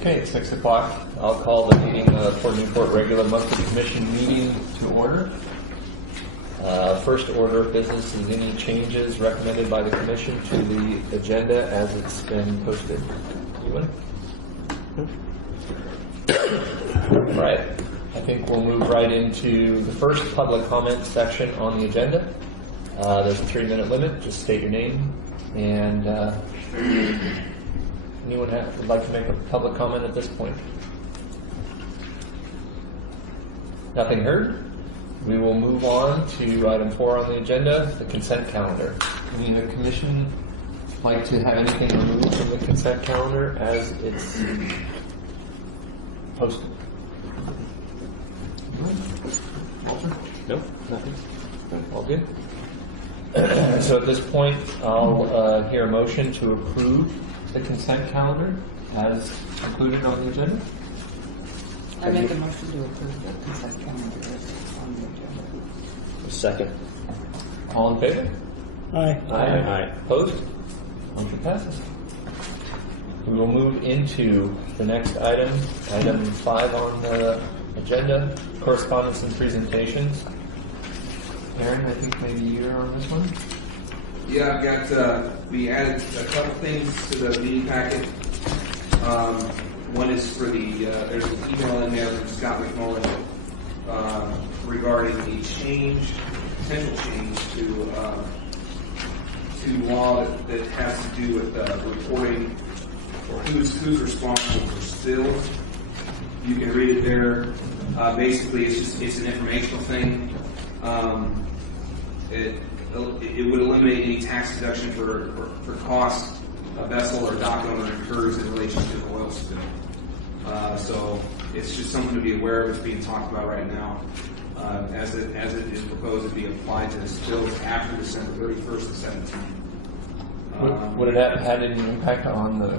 Okay, it's 6 o'clock. I'll call the meeting for Newport regular monthly commission meeting to order. First order of business is any changes recommended by the commission to the agenda as it's been posted. Anyone? All right. I think we'll move right into the first public comment section on the agenda. There's a 3-minute limit. Just state your name and anyone would like to make a public comment at this point? Nothing heard? We will move on to item 4 on the agenda, the consent calendar. Any of the commission like to have anything removed from the consent calendar as it's posted? Walter? No, nothing. All good? So at this point, I'll hear a motion to approve the consent calendar as included on the agenda. I make a motion to approve the consent calendar as on the agenda. Second. All in favor? Aye. Aye. Opposed? Motion passes. We will move into the next item, item 5 on the agenda, correspondence and presentations. Aaron, I think maybe you're on this one. Yeah, I've got, we added a couple things to the meeting packet. One is for the, there's an email in there from Scott McMullen regarding the potential change to law that has to do with reporting or who's responsible for spills. You can read it there. Basically, it's an informational thing. It would eliminate any tax deduction for costs a vessel or dock owner incurs in relation to the oil spill. So it's just something to be aware of. It's being talked about right now. As it is proposed to be applied to the spills after December 31st of 17. Would it have had any impact on the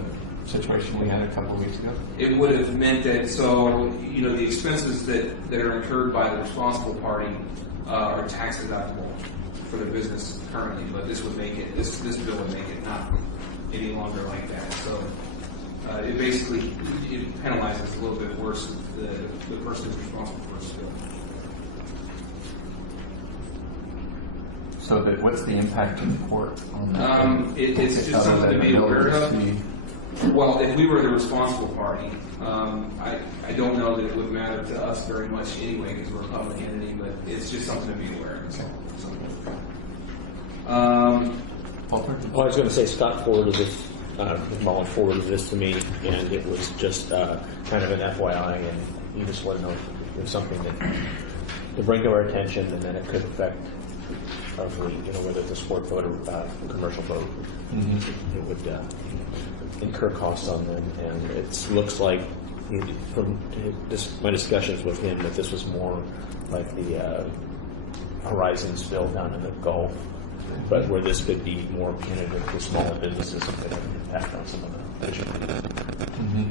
situation we had a couple of weeks ago? It would have meant that, so, you know, the expenses that are incurred by the responsible party are tax deductible for the business currently, but this would make it, this bill would make it not any longer like that. So it basically, it penalizes a little bit worse the person who's responsible for a spill. So what's the impact in court on that? It's just something to be aware of. Well, if we were the responsible party, I don't know that it would matter to us very much anyway because we're a public entity, but it's just something to be aware of. Walter? Well, I was going to say Scott forwarded this, Mullen forwarded this to me, and it was just kind of an FYI, and you just want to know if it was something that to bring to our attention, and then it could affect our fleet, you know, whether it's a sport boat or commercial boat. Mm-hmm. It would incur costs on them, and it looks like from my discussions with him that this was more like the Horizon spill down in the Gulf, but where this could be more punitive to smaller businesses and could have an impact on some of the fishing. Mm-hmm.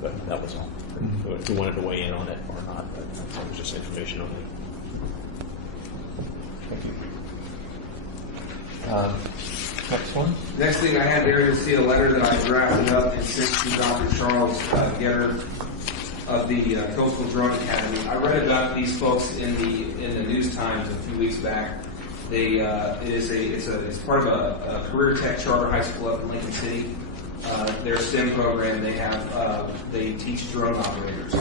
But that was all. Mm-hmm. If you wanted to weigh in on it or not, but that was just information only. Thank you. Next one. Next thing I had there is see a letter that I drafted up and sent to Dr. Charles Getter of the Coastal Drone Academy. I read about these folks in the News Times a few weeks back. They it's part of a career tech charter high school up in Lincoln City. Their STEM program they teach drone operators,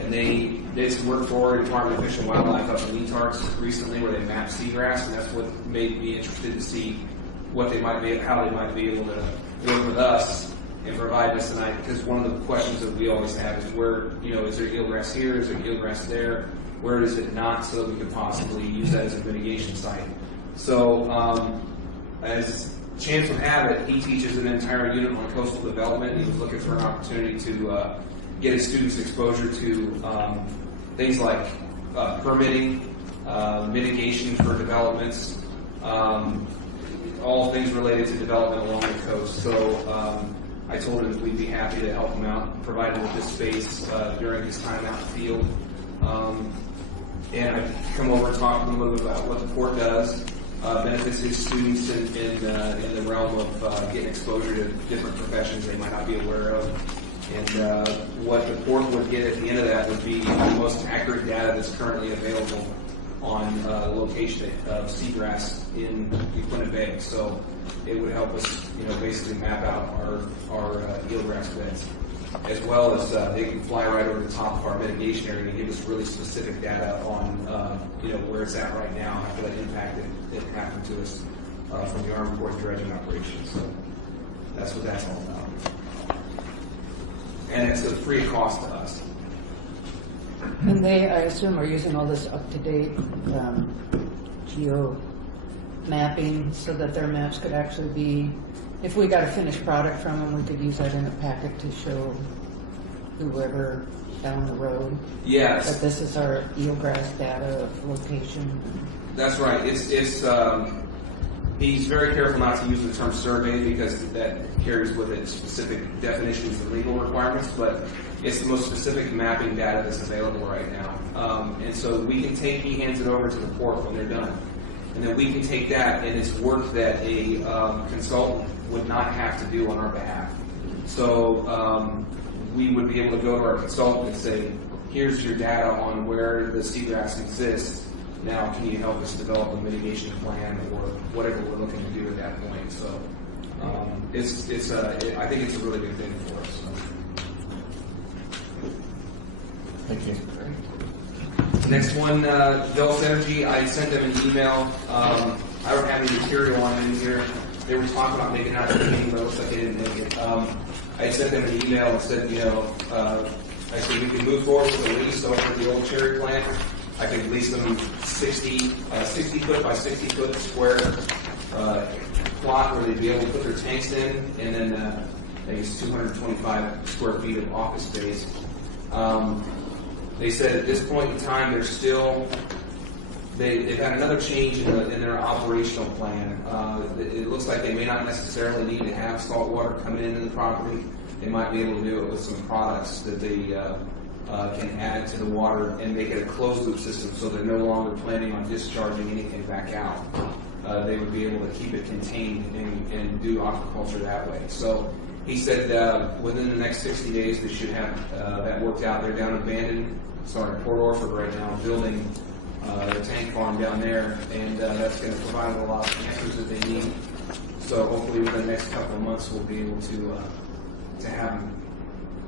and they did some work for Department of Fish and Wildlife up in Letarts recently where they mapped seagrass, and that's what made me interested to see how they might be able to work with us and provide this tonight. Because one of the questions that we always have is where, you know, is there eelgrass here? Is there eelgrass there? Where is it not? So that we could possibly use that as a mitigation site. So, as chance would have it, he teaches an entire unit on coastal development. He was looking for an opportunity to get his students exposure to things like permitting, mitigation for developments, all things related to development along the coast. So I told him we'd be happy to help him out, provide him with this space during his time out in the field. And I come over and talk to him a little bit about what the port does, benefits his students in the realm of getting exposure to different professions they might not be aware of. And what the port would get at the end of that would be the most accurate data that's currently available on the location of seagrass in Uquinta Bay. So it would help us, basically map out our eelgrass beds, as well as they can fly right over the top of our mitigation area and give us really specific data on where it's at right now after that impact that happened to us from the Army Corps dredging operation. So that's what that's all about, and it's free of cost to us. And they, I assume, are using all this up-to-date geo mapping so that their maps could actually be, if we got a finished product from them, we could use that in a packet to show whoever down the road Yes. that this is our eelgrass data of location. That's right. He's very careful not to use the term survey because that carries with it specific definitions and legal requirements, but it's the most specific mapping data that's available right now. And so we can he hands it over to the port when they're done. And then we can take that, and it's work that a consultant would not have to do on our behalf. So we would be able to go to our consultant and say, here's your data on where the seagrass exists. Now, can you help us develop a mitigation plan or whatever we're looking to do at that point? So I think it's a really good thing for us. Thank you. Next one, Dulles Energy, I sent them an email. I don't have any material on it in here. They were talking about making out the meeting, but it looks like they didn't make it. I sent them an email and said, I said we can move forward with a lease over the old Cherry plant. I could lease them 60 foot by 60 foot square plot where they'd be able to put their tanks in, and then I guess 225 square feet of office space. They said at this point in time, they're still, they've had another change in their operational plan. It looks like they may not necessarily need to have salt water coming into the property. They might be able to do it with some products that they can add to the water and make it a closed loop system, so they're no longer planning on discharging anything back out. They would be able to keep it contained and do aquaculture that way. So he said within the next 60 days they should have that worked out. They're down in Port Orford right now, building the tank farm down there, and that's going to provide a lot of answers that they need. So hopefully within the next couple of months we'll be able to have them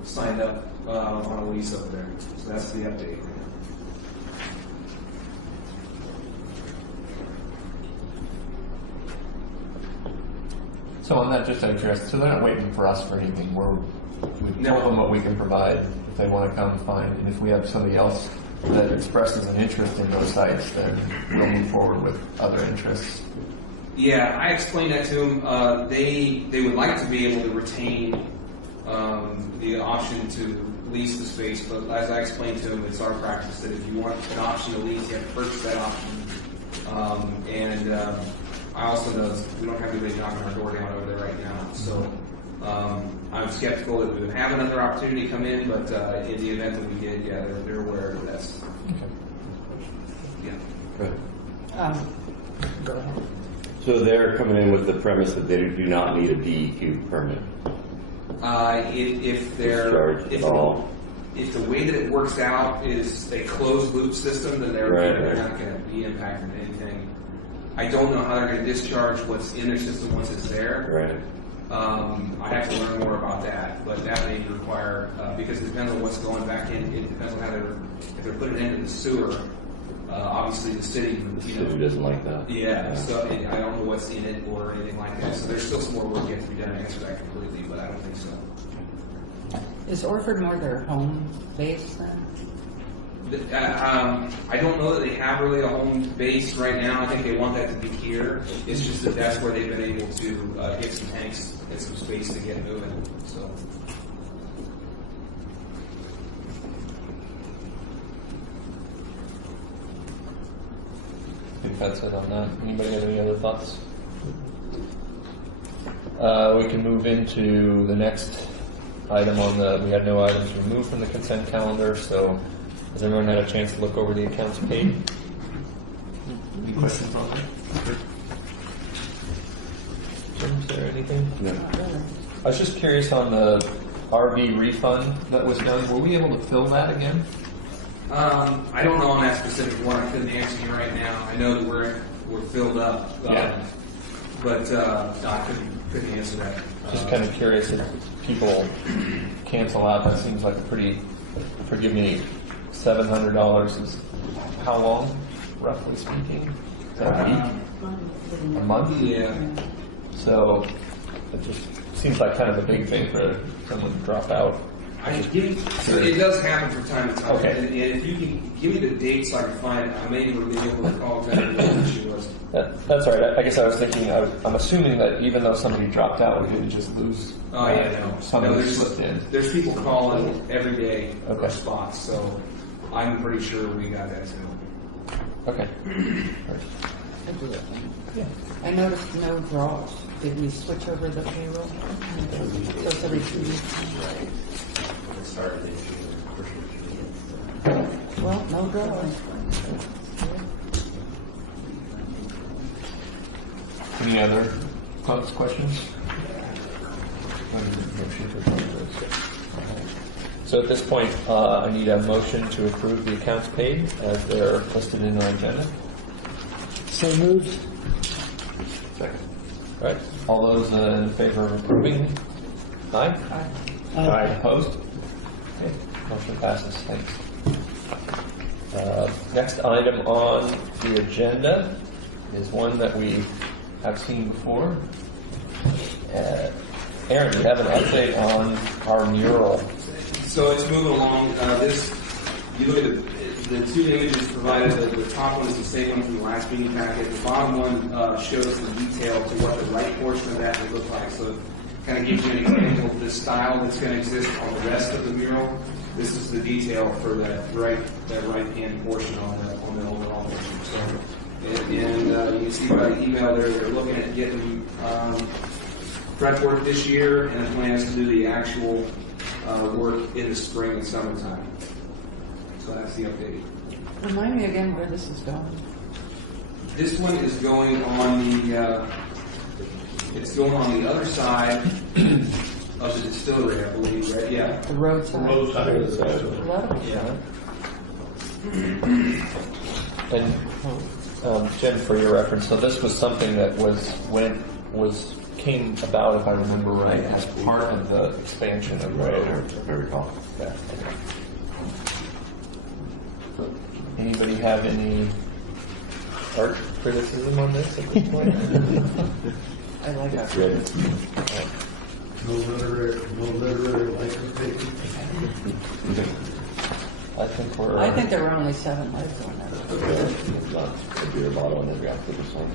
signed up on a lease over there. So that's the update. So on that, just out of curiosity, so they're not waiting for us for anything. We tell them what we can provide. If they want to come, fine. And if we have somebody else that expresses an interest in those sites, then we'll move forward with other interests. Yeah, I explained that to them. They would like to be able to retain the option to lease the space, but as I explained to them, it's our practice that if you want an option to lease, you have to purchase that option. I also know we don't have anybody knocking our door down over there right now, so I'm skeptical that we would have another opportunity come in, but in the event that we did, yeah, they're aware of this. Okay. Yeah. Go ahead. So they're coming in with the premise that they do not need a DEQ permit. If the way that it works out is a closed loop system, then they're not going to be impacted by anything. I don't know how they're going to discharge what's in their system once it's there. Right. I have to learn more about that, but that may require, because it depends on what's going back in, it depends on how if they're putting it into the sewer, obviously the city, Who doesn't like that? Yeah, so I don't know what's in it or anything like that, so there's still some more work yet to be done to answer that completely, but I don't think so. Is Orford more their home base then? I don't know that they have really a home base right now. I think they want that to be here. It's just that that's where they've been able to get some tanks and some space to get moving. So. I think that's it on that. Anybody have any other thoughts? We can move into the next item we had no items removed from the consent calendar, so has everyone had a chance to look over the accounts paid? Any questions on that? Jim, is there anything? No. Not really. I was just curious on the RV refund that was done, were we able to fill that again? I don't know on that specific one. I couldn't answer you right now. I know that we're filled up. Yeah. But no, I couldn't answer that. Just kind of curious if people cancel out. That seems like a pretty, forgive me, $700 is how long, roughly speaking? Is that a week? A month? Yeah. So it just seems like kind of a big thing for someone to drop out. So it does happen from time to time. Okay. And if you can give me the dates so I can find it, I may even be able to call exactly what the issue was. That's all right. I guess I was thinking, I'm assuming that even though somebody dropped out, we didn't just lose. Oh yeah, no. Somebody No, slipped in. There's people calling every day for Okay. spots, so I'm pretty sure we got that too. Okay. I do that thing. Yeah. I noticed no draws. Did we switch over the payroll? So it's every 2 weeks. Well, no draws. Any other thoughts, questions? So at this point, I need a motion to approve the accounts paid as they're listed in our agenda. So moved. Second. All right. All those in favor of approving? Aye? Aye. Opposed? Okay. Motion passes. Thanks. Next item on the agenda is one that we have seen before. Aaron, you have an update on our mural. So it's moving along. You look at the two images provided. The top one is the same one from the last meeting packet. The bottom one shows the detail to what the right portion of that would look like. So it kind of gives you an example of the style that's going to exist on the rest of the mural. This is the detail for that right hand portion on the overall picture. So, and you can see by the email there, they're looking at getting prep work this year and plans to do the actual work in the spring and summertime. So that's the update. Remind me again where this is going. This one is going on the other side of the distillery, I believe, right? Yeah. The roadside. Yeah. And Jen, for your reference, so this was something that came about, if I remember right, as part of the expansion of the road. If I recall. Yeah. Anybody have any art criticism on this at this point? I like that. Good. No literary license taken. I think there were only 7 lights on that. A beer bottle and every activity sign.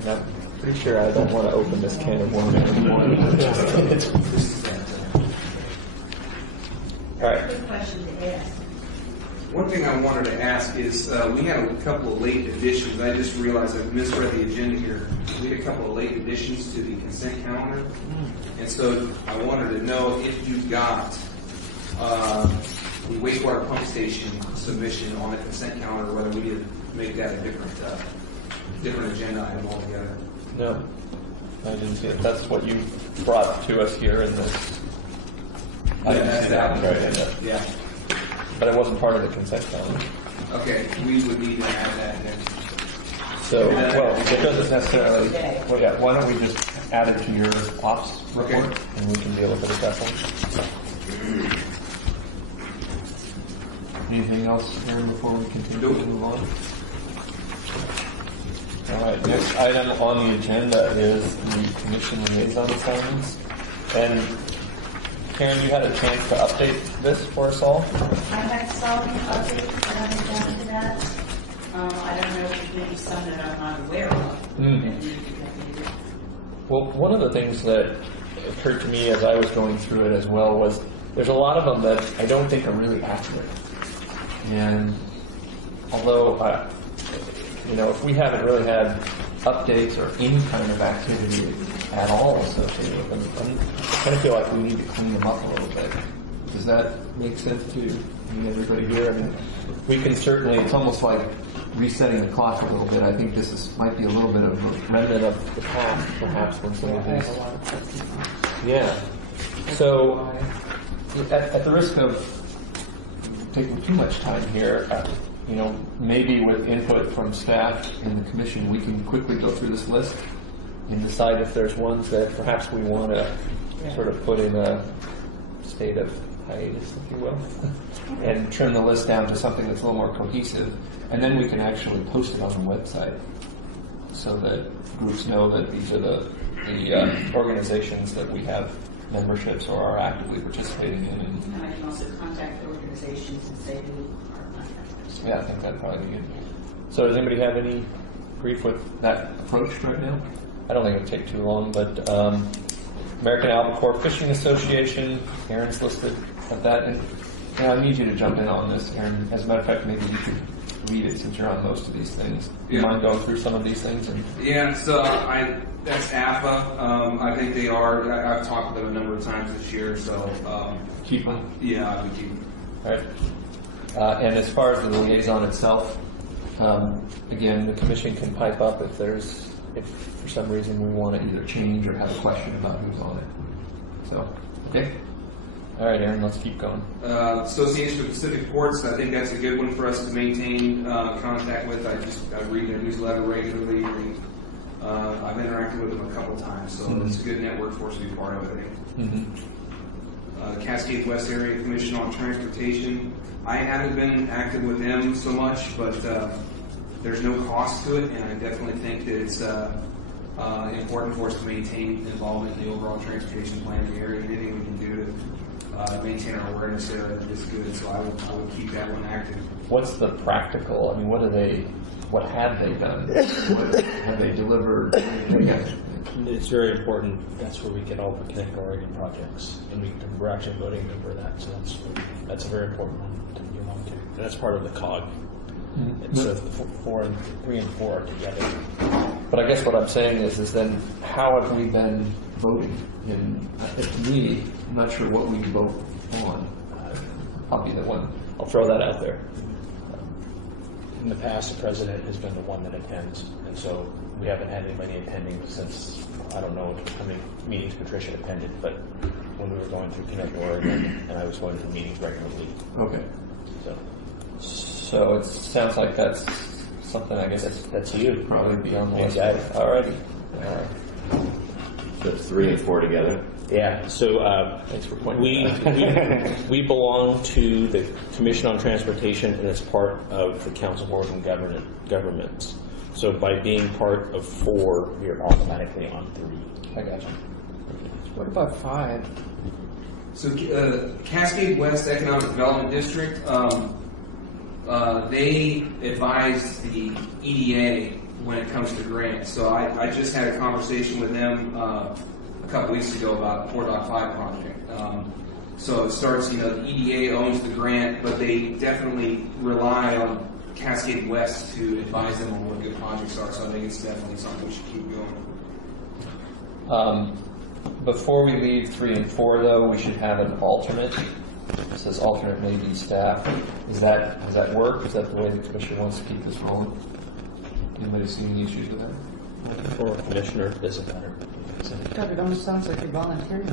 and I'm pretty sure I don't want to open this can of worms anymore. All right. Good question to ask. One thing I wanted to ask is, we had a couple of late additions. I just realized I misread the agenda here. We had a couple of late additions to the consent calendar. And so I wanted to know if you got the wastewater pump station submission on the consent calendar, whether we did make that a different agenda item altogether. No, I didn't see it. That's what you brought to us here in this. I didn't see that on the agenda. Yeah. But it wasn't part of the consent calendar. Okay, we would need to add that then. So, well, it doesn't necessarily, well, yeah, why don't we just add it to your ops report, Okay. and we can deal with it at that point. Anything else, Aaron, before we continue to move on? All right, next item on the agenda is the commission liaison assignments. And Karen, you had a chance to update this for us all? I had some updates, I haven't done to that. I don't know if maybe some that I'm not aware of. Well, one of the things that occurred to me as I was going through it as well was there's a lot of them that I don't think are really accurate. And although, if we haven't really had updates or any kind of activity at all associated with them, I kind of feel like we need to clean them up a little bit. Does that make sense to everybody here? I mean, we can certainly, it's almost like resetting the clock a little bit. I think this might be a little bit of a remnant of the past, perhaps, when some of these. Yeah. So, at the risk of taking too much time here, maybe with input from staff and the commission, we can quickly go through this list and decide if there's ones that perhaps we want to sort of put in a state of hiatus, if you will, and trim the list down to something that's a little more cohesive. And then we can actually post it on the website so that groups know that these are the organizations that we have memberships or are actively participating in. And I can also contact the organizations and say who are contractors. Yeah, I think that'd probably be good. So does anybody have any grief with that approach right now? I don't think it would take too long, but American Albacore Fishing Association, Aaron's listed at that. And I need you to jump in on this, Aaron. As a matter of fact, maybe you could read it since you're on most of these things. Do you mind going through some of these things? Yeah, so that's AFA. I think they are. I've talked with them a number of times this year, so Keep them. yeah, I would keep them. All right. And as far as the liaison itself, again, the commission can pipe up if for some reason we want to either change or have a question about who's on it. So, okay. All right, Aaron, let's keep going. Association of Pacific Ports, I think that's a good one for us to maintain contact with. I read their newsletter regularly. I've interacted with them a couple times, so it's a good network for us to be part of, I think. Cascade West Area Commission on Transportation. I haven't been active with them so much, but there's no cost to it, and I definitely think that it's important for us to maintain involvement in the overall transportation plan of the area. Anything we can do to maintain our awareness there is good, so I would keep that one active. What's the practical? I mean, what have they done? What have they delivered? It's very important. That's where we get all the Connect Oregon projects, and we're actually voting member of that. So that's a very important one to belong to, and that's part of the COG. It's 3 and 4 are together. But I guess what I'm saying is then how have we been voting? To me, I'm not sure what we vote on. I'll be the one. I'll throw that out there. In the past, the president has been the one that attends, and so we haven't had anybody attending since, I don't know how many meetings Patricia attended, but when we were going through Connect Oregon, and I was going to meetings regularly. Okay. So it sounds like that's something I guess that's you. Probably be on the list. Exactly. Alrighty. So it's 3 and 4 together. Yeah, so Thanks for pointing we belong to the Commission on Transportation, and it's part of the Council of Oregon Governments. So by being part of 4, we are automatically on 3. I got you. What about 5? So Cascade West Economic Development District, they advise the EDA when it comes to grants. So I just had a conversation with them a couple weeks ago about 4.5 project. So it starts, the EDA owns the grant, but they definitely rely on Cascade West to advise them on what good projects are. So I think it's definitely something we should keep going. Before we leave 3 and 4, though, we should have an alternate. It says alternate may be staff. Does that work? Is that the way the commission wants to keep this rolling? Anybody see any issues with that? Or commissioner, doesn't matter. God, it almost sounds like you're volunteering.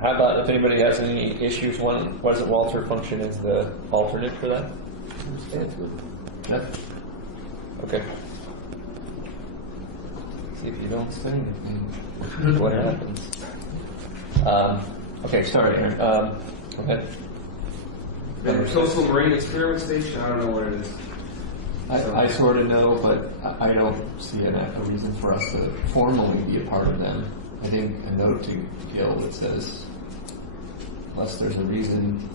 How about if anybody has any issues? What does it, Walter, function as the alternate for that? Yep. Okay. See if you don't say anything. What happens? Okay, sorry, Aaron. Go ahead. The Coastal Marine Experiment Station, I don't know what it is. I sort of know, but I don't see a reason for us to formally be a part of them. I think a note to Gil that says, unless there's a reason,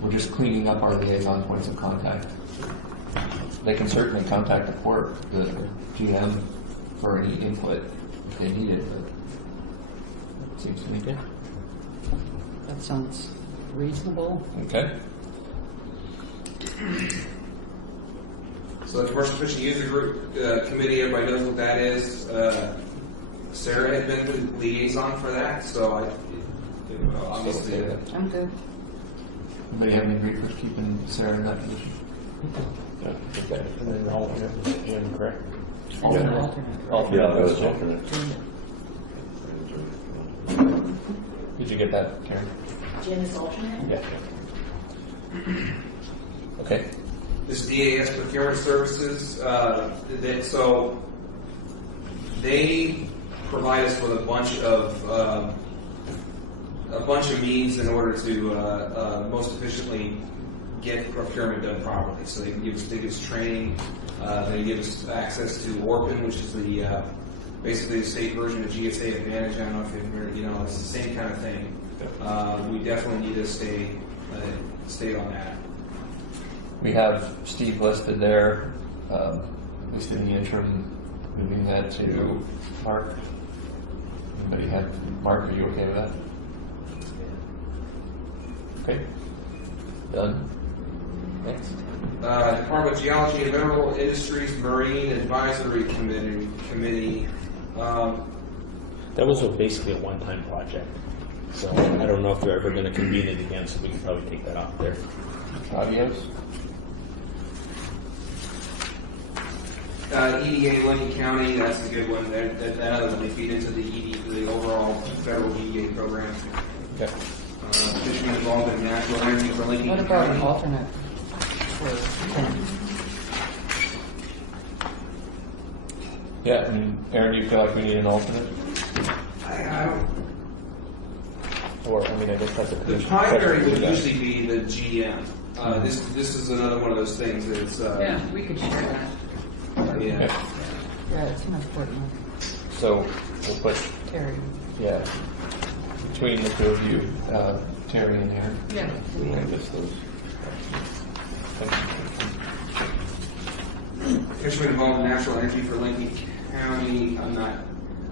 we're just cleaning up our liaison points of contact. They can certainly contact the port, the GM, for any input if they need it, but it seems to me good. That sounds reasonable. Okay. So the Commercial Fishing User Group Committee, everybody knows what that is. Sarah had been the liaison for that, so obviously. I'm good. Anybody have any grief with keeping Sarah in that position? Okay. And then the alternate is Jim, correct? Alternate. Alternate. Yeah, that was alternate. Did you get that, Karen? Jim is alternate? Yeah. Okay. This is DAS Procurement Services. So they provide us with a bunch of means in order to most efficiently get procurement done properly. So they give us training. They give us access to ORPN, which is the basically the state version of GSA Advantage. I don't know if you've heard, it's the same kind of thing. We definitely need to stay on that. We have Steve listed there, at least in the interim, moving that to Mark. Anybody have, Mark, are you okay with that? Okay. Done. Next. Department of Geology and Mineral Industries Marine Advisory Committee. That was basically a one-time project. So I don't know if they're ever going to convene it again, so we can probably take that off there. Adios. EDA Lincoln County, that's a good one. That other one, they feed into the overall federal EDA program. Okay. Fishermen involved in natural energy for Lincoln What about an County. alternate for Ken? Yeah, and Aaron, do you feel like we need an alternate? I don't. Or, I mean, I guess that's a The commission primary question would for you guys. usually be the GM. This is another one of those things that's Yeah, we could share that. yeah. Yeah, it's an important one. So we'll put, Terry. yeah, between the two of you, Terry and Aaron. Yeah. We'll make this those. Fishermen involved in natural energy for Lincoln County.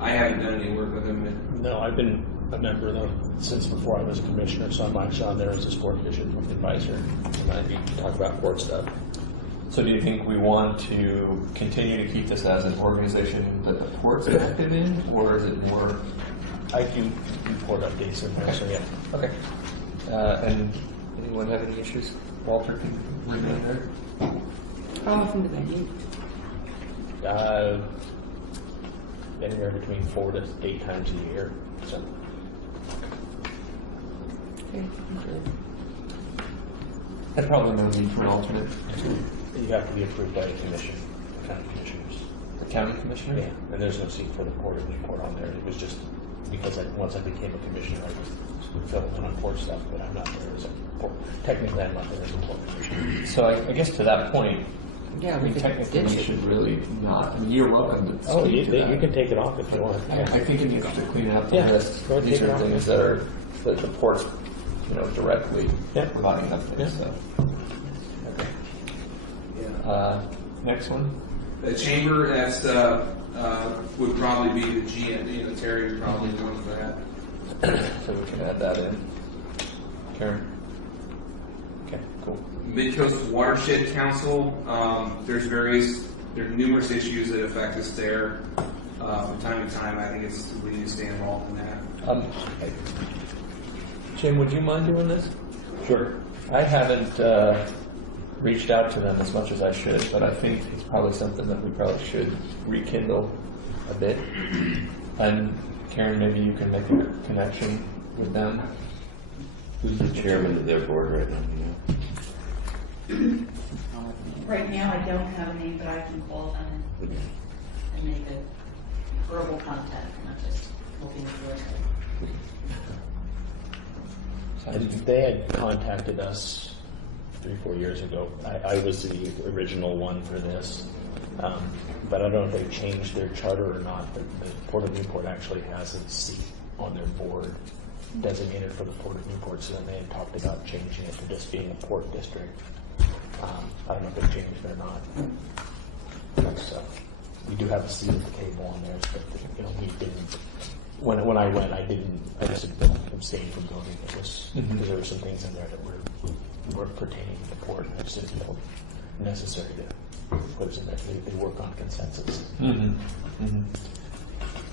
I haven't done any work with them. No, I've been a member of them since before I was a commissioner, so I'm actually on there as a sport fishing advisor, and I need to talk about port stuff. So do you think we want to continue to keep this as an organization that the port's active in, or is it more? I do report updates in there, so yeah. Okay. And anyone have any issues? Walter can remain there. How often do they meet? Anywhere between 4 to 8 times a year. So Okay, good. And probably no need for an alternate. you have to be approved by the commission, the county commissioners. The county commissioner? Yeah, and there's no seat for the port of Newport on there. It was just because once I became a commissioner, I was filling in on port stuff, but I'm not there as a port. Technically, I'm not there as a port commissioner. So I guess to that point, Yeah, I we mean, could technically ditch we it. should really not. I mean, you're welcome to Oh, speak you to that. can take it off if you want. I think it needs to clean up the Yeah, list. go ahead, These take it are off. things that are that the port's, directly Yeah. providing updates. Yeah. So. Okay. Yeah. Next one. The chamber, that's would probably be the GM. Terry would probably be one for that. So we can add that in. Karen. Okay. Cool. Mid-Coast Watershed Council, there's numerous issues that affect us there. From time to time, I think we need to stay involved in that. Jim, would you mind doing this? Sure. I haven't reached out to them as much as I should, but I think it's probably something that we probably should rekindle a bit. And Karen, maybe you can make a connection with them. Who's the chairman of their board right now? Do you know? Right now, I don't have a name, but I can call them and make a verbal contact, not just looking at the website. And they had contacted us 3-4 years ago. I was the original one for this, but I don't know if they've changed their charter or not. But the Port of Newport actually has a seat on their board designated for the Port of Newport, so then they had talked about changing it to just being a port district. I don't know if they changed it or not. So we do have a seat at the table on there, but we didn't. When I went, I just abstained from voting. It was because there were some things in there that were pertaining to the port. I just didn't feel necessary to put us in there. They work on consensus.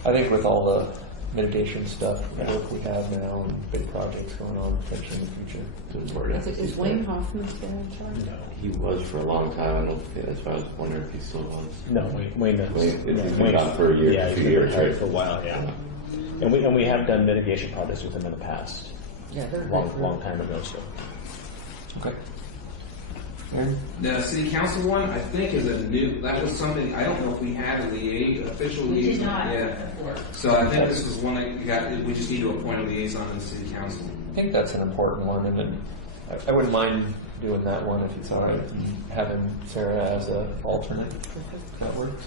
I think with all the mitigation stuff, the work we have now, and big projects going on potentially in the future, the board Is Wayne Hoffman still in charge? No, He was for a long time. I don't think that's why I was wondering if he still was. no, Wayne. Wayne, he's been gone for a year, Yeah, 2 he's been years, retired right? for a while. Yeah. And we have done mitigation projects with them in the past, Yeah, they're long time ago, so. Okay. Aaron? The city council one, I think, is a new, that was something, I don't know if we had a official We did liaison. not Yeah. before. So I think this was one that we just need to appoint a liaison in the city council. I think that's an important one, and then I wouldn't mind doing that one if it's all right, and having Sarah as an alternate. If that works.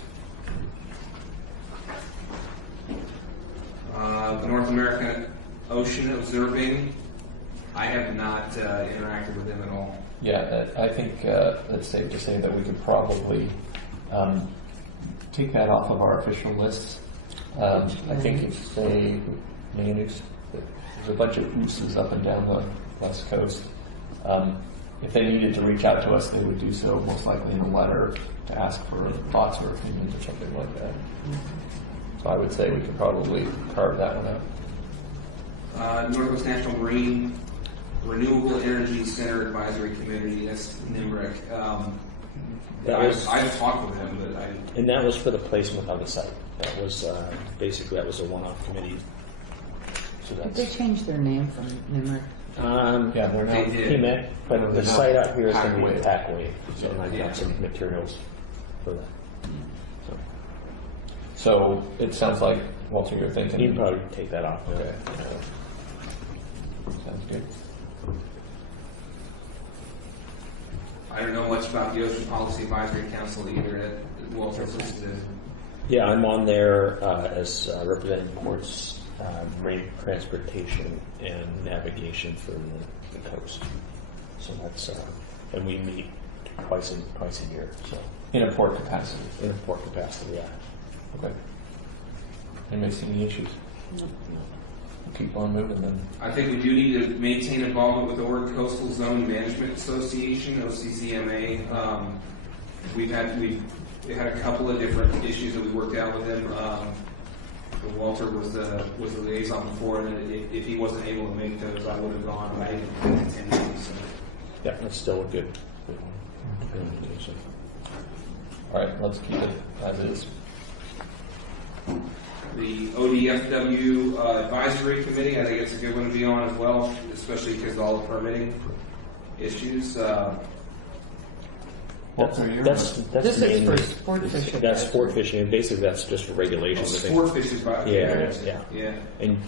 The North American Ocean Observing, I have not interacted with them at all. Yeah, I think it's safe to say that we could probably take that off of our official list. I think if they manage, there's a bunch of ooses up and down the West Coast. If they needed to reach out to us, they would do so most likely in a letter to ask for thoughts or opinions or something like that. So I would say we could probably carve that one out. Northwest National Marine Renewable Energy Center Advisory Committee, that's NIMRIC. I've talked with them, but And that was for the placement on the site. That was basically that was a one-off committee. So Did they that's change their name from NIMRIC? Yeah, they're They now. did. PMEC, but the They're site now out here is going to be Packway. Packway. So I've Yeah. got some materials for that. So it sounds like, Walter, you're thinking. You can probably take that off. Okay. Sounds good. I don't know much about the Ocean Policy Advisory Council either that Walter's listed in. Yeah, I'm on there as representing ports, marine transportation, and navigation for the coast. So that's and we meet twice a year. So In a port capacity. in a port capacity, yeah. Okay. Anybody see any issues? We'll keep on moving then. I think we do need to maintain involvement with the Oregon Coastal Zone Management Association, OCZMA. We've had a couple of different issues that we worked out with them. Walter was the liaison before, and if he wasn't able to make those, I would have gone, but I didn't attend them. So. Yeah, that's still a good indication. All right, let's keep it as is. The ODFW Advisory Committee, I think it's a good one to be on as well, especially because of all the permitting issues. Walter, you're That's This is mainly- for sport fishing. That's sport fishing, and basically that's just for regulations. I think. Sport fishing, Yeah. And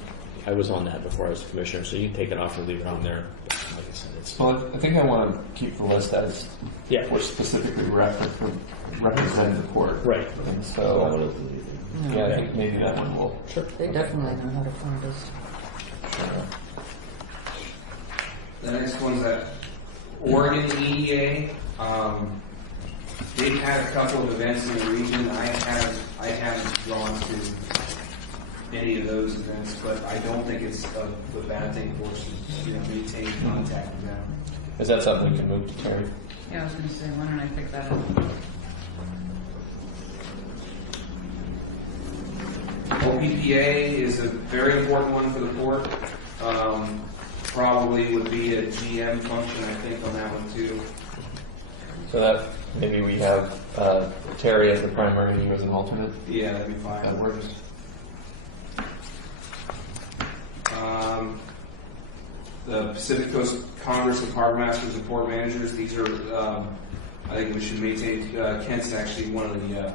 I was on that before I was commissioner, so you can take it off or leave it on there. But like I said, it's Well, I think I want to keep the list as yeah, we're specifically representing the port. right. And so, yeah, I think maybe that one will. Sure. They definitely know how to find us. The next one's at Oregon EDA. They've had a couple of events in the region. I haven't gone to any of those events, but I don't think it's a bad thing for us to maintain contact with them. Is that something we can move to Terry? Yeah, I was going to say, why don't I pick that up? OPPA is a very important one for the port. Probably would be a GM function, I think, on that one too. So that maybe we have Terry as the primary, you as an alternate. Yeah, that'd be That fine. works. The Pacific Coast Congress of Harbor Masters and Port Managers, these are, I think we should maintain, Kent's actually one of the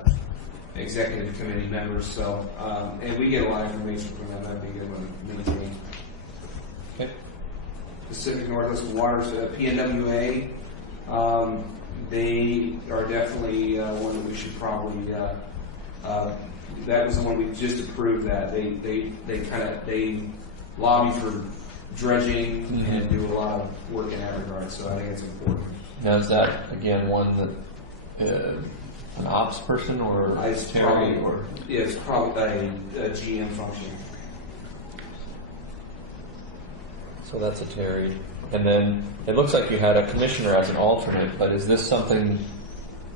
executive committee members, so, and we get a lot of information from them, that'd be a good one to maintain. Okay. Pacific Northwest Waters, PNWA, they are definitely one that we should probably, that was the one we just approved that. They lobby for dredging and do a lot of work in that regard, so I think it's important. Now is that again one that an ops person or It's Terry probably, or? yeah, it's probably a GM function. So that's a Terry. And then it looks like you had a commissioner as an alternate, but is this something,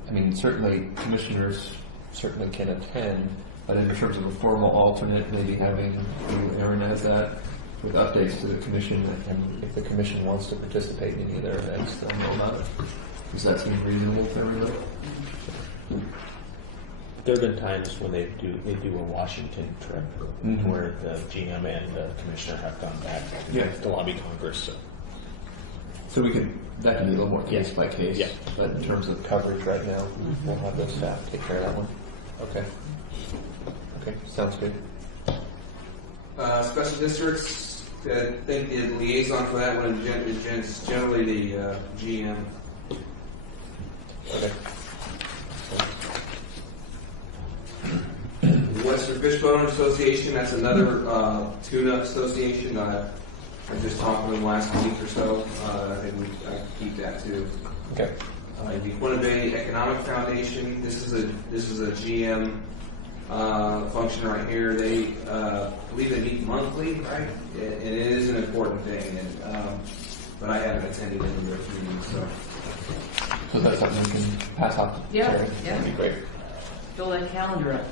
I mean, certainly commissioners certainly can attend, but in terms of a formal alternate, maybe having you, Aaron, as that with updates to the commission, and if the commission wants to participate in any of their events, they'll know about it. Does that seem reasonable to everybody? There have been times when they do a Washington trip Mhm. where the GM and the commissioner have gone back Yeah. to lobby Congress. So. So that can be a little more case by case. Yeah. But in terms of coverage right now, we'll have those staff take care of that one. Okay. Okay, sounds good. Special districts, I think the liaison for that one is generally the GM. Okay. Western Fishbone Association, that's another tuna association. I just talked to them last week or so. I think I can keep that too. Okay. The Quinta Bay Economic Foundation, this is a GM function right here. They believe they meet monthly, right? And it is an important thing. But I haven't attended any of those meetings, so. So that's something we can pass off to Yeah, Terry. yeah. That'd be great. Fill that calendar up.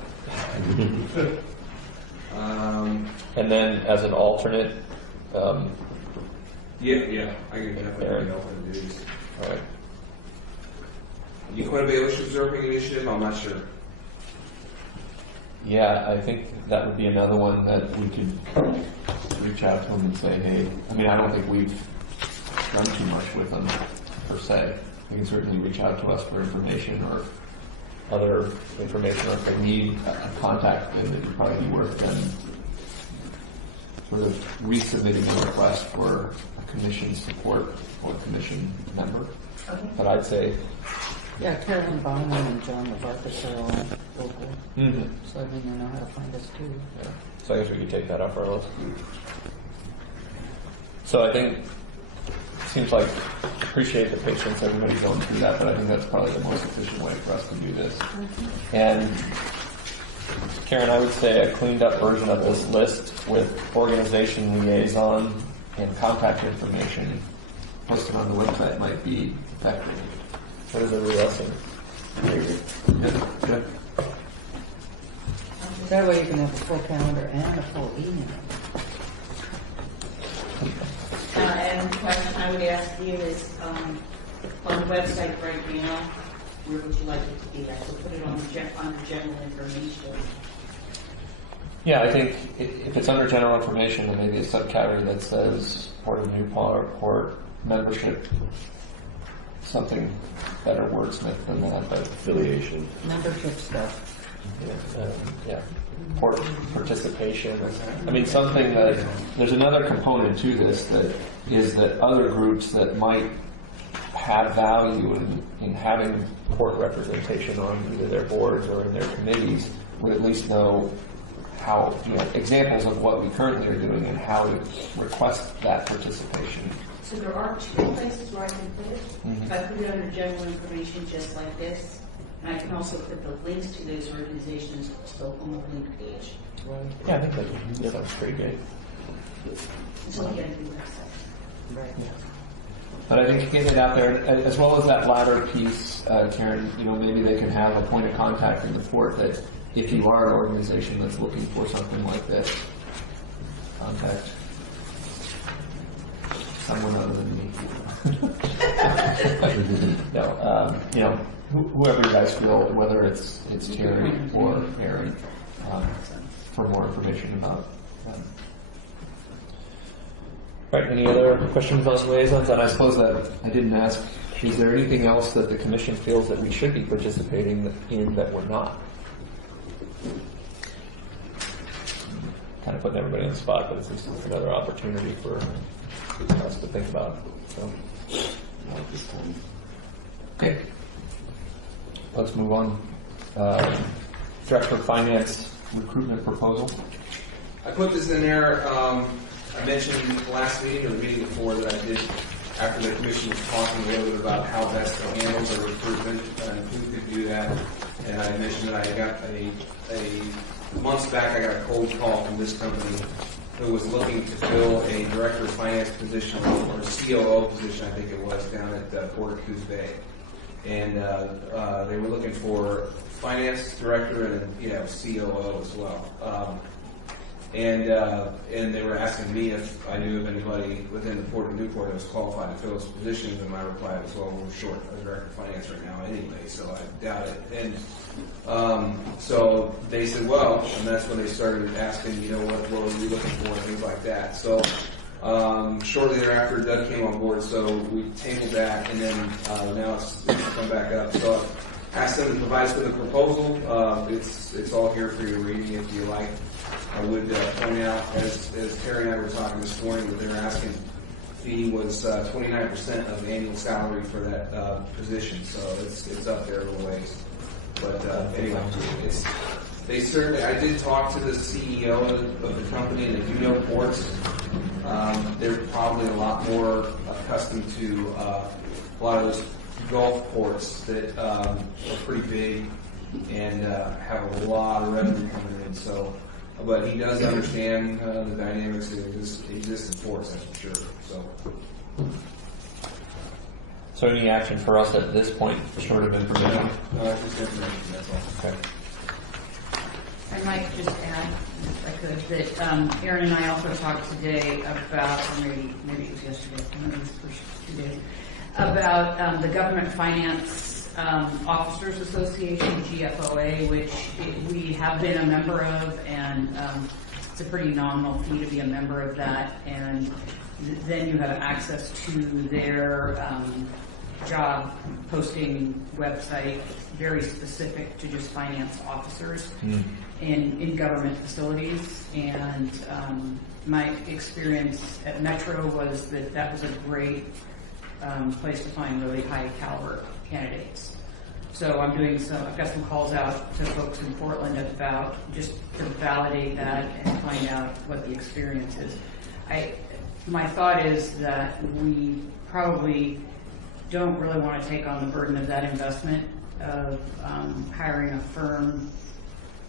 And then as an alternate, Yeah, I can definitely Aaron. be open to these. all right. The Quinta Bay Ocean Preserving Initiative, I'm not sure. Yeah, I think that would be another one that we could reach out to them and say, hey, I mean, I don't think we've done too much with them per se. They can certainly reach out to us for information or other information, or if they need a contact, then it would probably be worth them sort of resubmitting a request for a commission support or commission member. Okay. But I'd say, Yeah, Carolyn Bauman and John LaVarcas are all local, mm-hmm. so I mean, they know how to find us too. Yeah. So I guess we could take that off our list. So I think, seems like, appreciate the patience everybody's going through that, but I think that's probably the most efficient way for us to do this. And Karen, I would say a cleaned up version of this list with organization liaison and contact information posted on the website might be effective. What is everybody else think? Good. That way you can have a full calendar and a full email. And the question I would ask you is, on the website right now, where would you like it to be? I could put it on under general information. Yeah, I think if it's under general information, then maybe a subcategory that says Port of Newport membership, something better wordsmith than that, but Affiliation. Membership stuff. yeah, port participation. I mean, something that there's another component to this that is that other groups that might have value in having port representation on either their boards or in their committees would at least know how, examples of what we currently are doing and how to request that participation. So there are two places where I can put it. Mhm. If I put it under general information just like this, and I can also put the links to those organizations still on the link page. Yeah, I think that sounds pretty good. Until we get into the website. Right. But I think getting it out there, as well as that latter piece, Karen, maybe they can have a point of contact in the port that if you are an organization that's looking for something like this, contact someone other than me. No, whoever you guys feel, whether it's Terry or Aaron, for more information about them. Right, any other questions on liaisons? And I suppose that I didn't ask, is there anything else that the commission feels that we should be participating in that we're not? Kind of putting everybody on the spot, but it's just another opportunity for us to think about. So, okay, let's move on. Director of Finance recruitment proposal. I put this in there, I mentioned last meeting or the meeting before that I did after the commission was talking a little bit about how best to handle the recruitment and who could do that. And I mentioned that I got months back I got a cold call from this company who was looking to fill a director of finance position or COO position, I think it was, down at Port of Coos Bay. And they were looking for finance director and COO as well. And they were asking me if I knew of anybody within the Port of Newport that was qualified to fill those positions, and my reply was, well, we're short a director of finance right now anyway, so I doubt it. And so they said, well, and that's when they started asking, you know, what were we looking for, and things like that. So shortly thereafter, Doug came on board, so we tabled that, and then now it's come back up. So I asked them to provide us with a proposal. It's all here for your reading if you like. I would point out, as Terry and I were talking this morning, that they were asking fee was 29% of annual salary for that position, so it's up there a little ways. But anyway, they certainly. I did talk to the CEO of the company, and they do know ports. They're probably a lot more accustomed to a lot of those Gulf ports that are pretty big and have a lot of revenue coming in. So. But he does understand the dynamics that exist in ports, that's for sure. So any action for us at this point, short of information? Just information, that's all. Okay. I might just add, if I could, that Aaron and I also talked today about, or maybe it was yesterday, one of these first 2 days, about the Government Finance Officers Association, GFOA, which we have been a member of, and it's a pretty nominal fee to be a member of that, and then you have access to their job posting website, very specific to just finance officers in government facilities. And my experience at Metro was that was a great place to find really high caliber candidates. So I've got some calls out to folks in Portland about just to validate that and find out what the experience is. My thought is that we probably don't really want to take on the burden of that investment of hiring a firm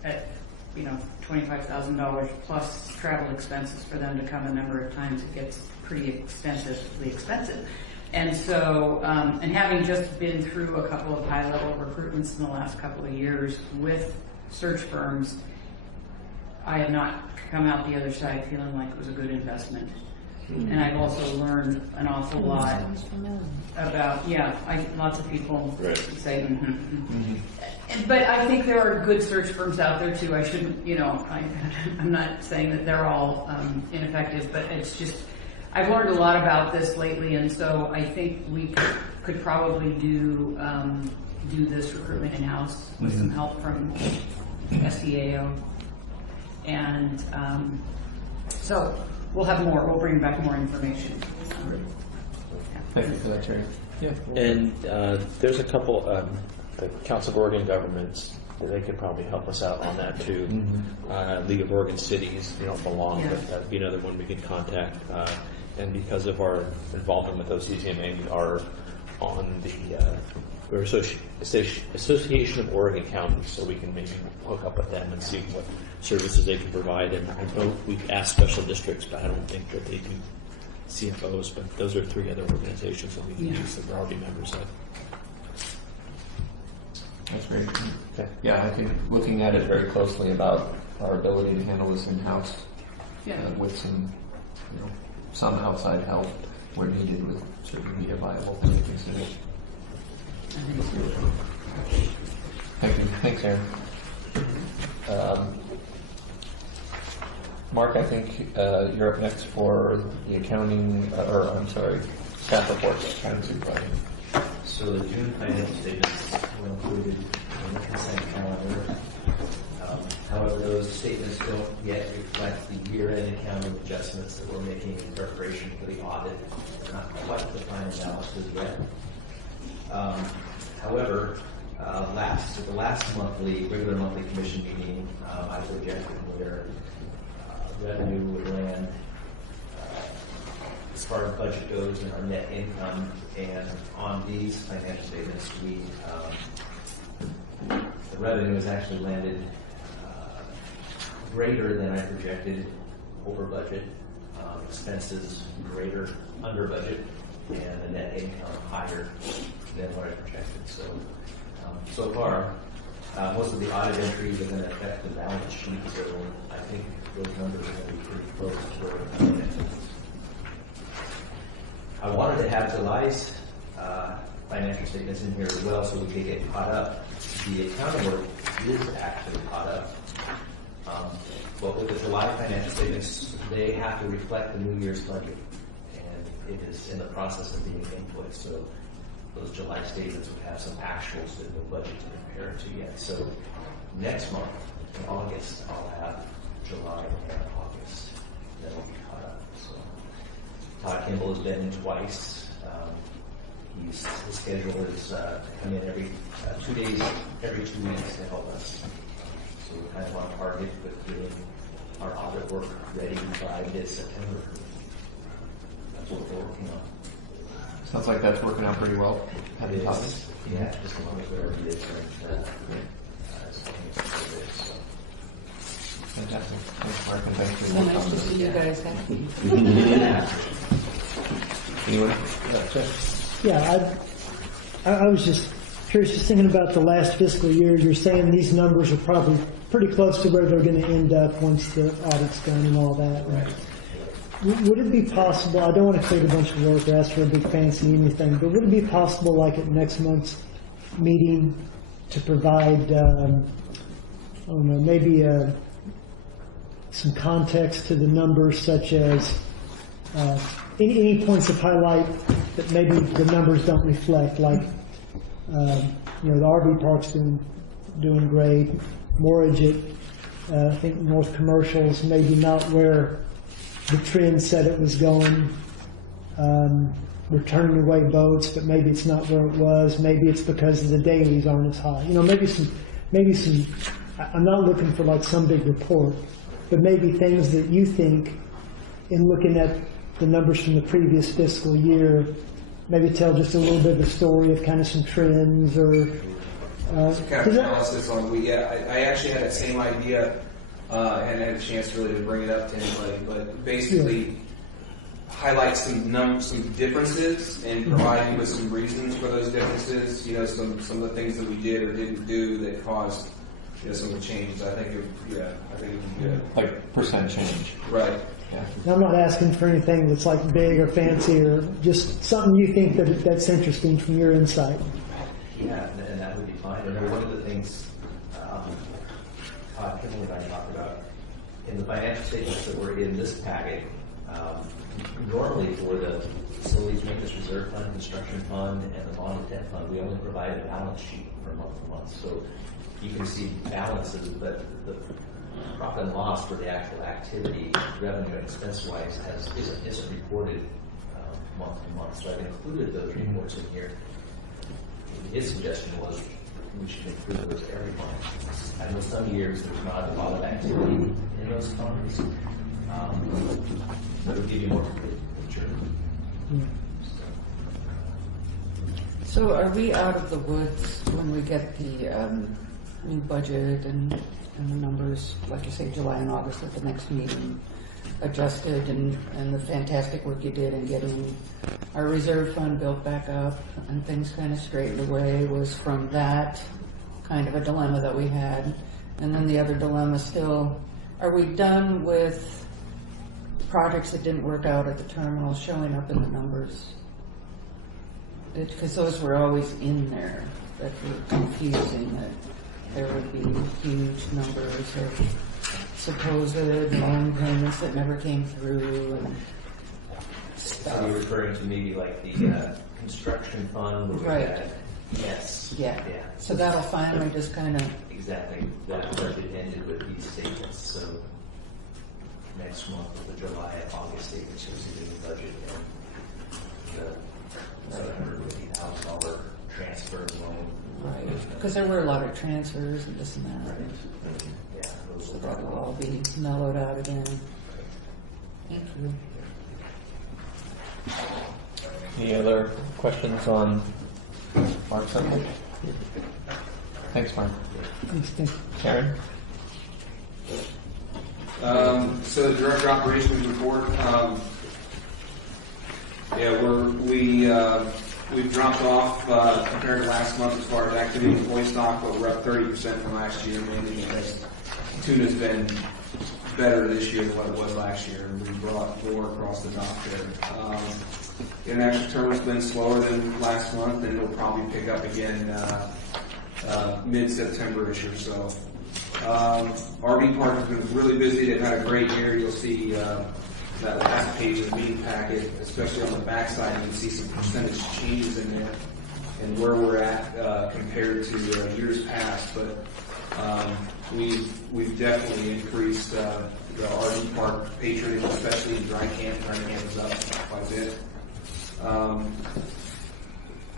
at $25,000 plus travel expenses for them to come a number of times. It gets pretty extensively expensive. And so, and having just been through a couple of high-level recruitments in the last couple of years with search firms, I have not come out the other side feeling like it was a good investment. And I've also learned an awful lot about, lots of people say, But I think there are good search firms out there too. I shouldn't, I'm not saying that they're all ineffective, but it's just, I've learned a lot about this lately, and so I think we could probably do this recruitment in-house with some help from SEAO. And so we'll have more, we'll bring back more information. Thank you for that, Terry. Yeah. And there's a couple, the Council of Oregon Governments, they could probably help us out on that too. League of Oregon Cities, they don't belong, but that'd be another one we could contact. And because of our involvement with OCCMA, we are on the we're Association of Oregon Counties, so we can maybe hook up with them and see what services they can provide. And I know we've asked special districts, but I don't think that they do CFOs. But those are 3 other organizations that we can use that we're already members of. That's great. Okay. Yeah, I think looking at it very closely about our ability to handle this in-house with some outside help where needed would certainly be a viable thing to consider. Thank you. Thanks, Aaron. Mark, I think you're up next for the accounting, staff reports. Accounting supervisor. So the June financial statements were included in the consent calendar. However, those statements don't yet reflect the year-end accounting adjustments that we're making in preparation for the audit. They're not quite the final analysis yet. However, at the last regular monthly commission meeting, I projected where revenue would land as far as budget goes and our net income. And on these financial statements, the revenue has actually landed greater than I projected, over budget, expenses greater, under budget, and the net income higher than what I projected. So far, most of the audit entries are going to affect the balance sheet, so I think those numbers are going to be pretty close to where we're at. I wanted to have July's financial statements in here as well so we could get caught up. The accounting work is actually caught up. But with the July financial statements, they have to reflect the New Year's budget. And it is in the process of being input. So those July statements would have some actuals that the budget to compare to yet. So next month, in August, I'll have July and August. Then we'll be caught up. So Todd Kimball has been in twice. His schedule is to come in every 2 days, every 2 weeks to help us. So we're kind of on target with getting our audit work ready by mid-September. That's what we're working on. Sounds like that's working out pretty well. It is, yeah, just as long as we're every day so. Fantastic. Thanks, Mark, and thanks for So your nice to comments. see you guys happy. Anyone? Yeah, I was just curious, just thinking about the last fiscal year, you're saying these numbers are probably pretty close to where they're going to end up once the audit's done and all that. Right. Would it be possible, I don't want to create a bunch of work or ask for a big fancy anything, but would it be possible, like at next month's meeting, to provide, I don't know, maybe some context to the numbers, such as any points of highlight that maybe the numbers don't reflect, like the RV park's doing great, Morridge at I think North Commercial's maybe not where the trend said it was going. We're turning away boats, but maybe it's not where it was. Maybe it's because the dailies aren't as high. Maybe some. I'm not looking for like some big report, but maybe things that you think, in looking at the numbers from the previous fiscal year, maybe tell just a little bit of the story of kind of some trends or. Some kind of analysis on I actually had that same idea and had a chance really to bring it up to anybody, but basically highlight some differences and provide you with some reasons for those differences. Some of the things that we did or didn't do that caused some of the changes. I think it would be good. Like percent change. Right. Yeah. I'm not asking for anything that's like big or fancy, or just something you think that's interesting from your insight. Yeah, and that would be fine. And one of the things Todd Kimball and I talked about in the financial statements that were in this packet, normally for the Facilities Maintenance Reserve Fund, Construction Fund, and the Bond and Debt Fund, we only provide a balance sheet for month to month. So you can see balances, but the profit and loss for the actual activity, revenue and expense-wise, isn't reported month to month. So I've included those reports in here. His suggestion was we should include those every month. I know some years there's not a lot of activity in those funds, but it'll give you more complete picture. So are we out of the woods when we get the new budget and the numbers, like you say, July and August at the next meeting, adjusted and the fantastic work you did in getting our reserve fund built back up and things kind of straightened away was from that kind of a dilemma that we had. And then the other dilemma still, are we done with projects that didn't work out at the terminal showing up in the numbers? Because those were always in there that were confusing, that there would be huge numbers of supposed loan payments that never came through and stuff. So you're referring to maybe like the construction fund? Where we Right. had- Yes. Yeah. Yeah. So that'll finally just kind of, Exactly. That budget ended with these statements. So next month with the July and August statements, you'll see the new budget and the $750,000 transfer loan. right, because there were a lot of transfers and this and that. Right. Yeah. Those So will that'll probably all be mellowed out again. Thank you. Any other questions on Mark's subject? Thanks, Mark. Karen? So the director of operations report, we've dropped off compared to last month as far as activity in employee stock, but we're up 30% from last year, mainly because tuna's been better this year than what it was last year. We brought more across the dock there. International terminal's been slower than last month, and it'll probably pick up again mid-September-ish or so. RV Park has been really busy. They've had a great year. You'll see that last page of the meeting packet, especially on the backside, you can see some percentage changes in there and where we're at compared to years past. But we've definitely increased the RV Park patronage, especially in dry camp. Dry camp is up quite a bit.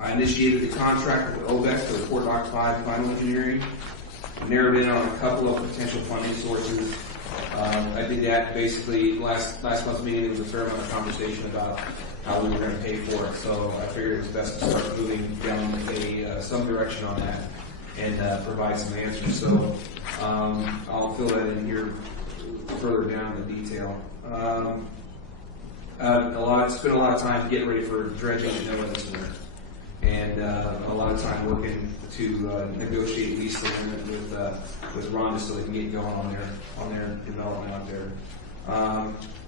I initiated the contract with OBEC for the Fort Dock 5 final engineering. Narrowed in on a couple of potential funding sources. I did that basically last month's meeting. There was a fair amount of conversation about how we were going to pay for it, so I figured it was best to start moving down some direction on that and provide some answers. So I'll fill that in here further down in the detail. Spent a lot of time getting ready for dredging and NOAA this winter, and a lot of time working to negotiate lease agreement with Rhonda so they can get going on their development out there.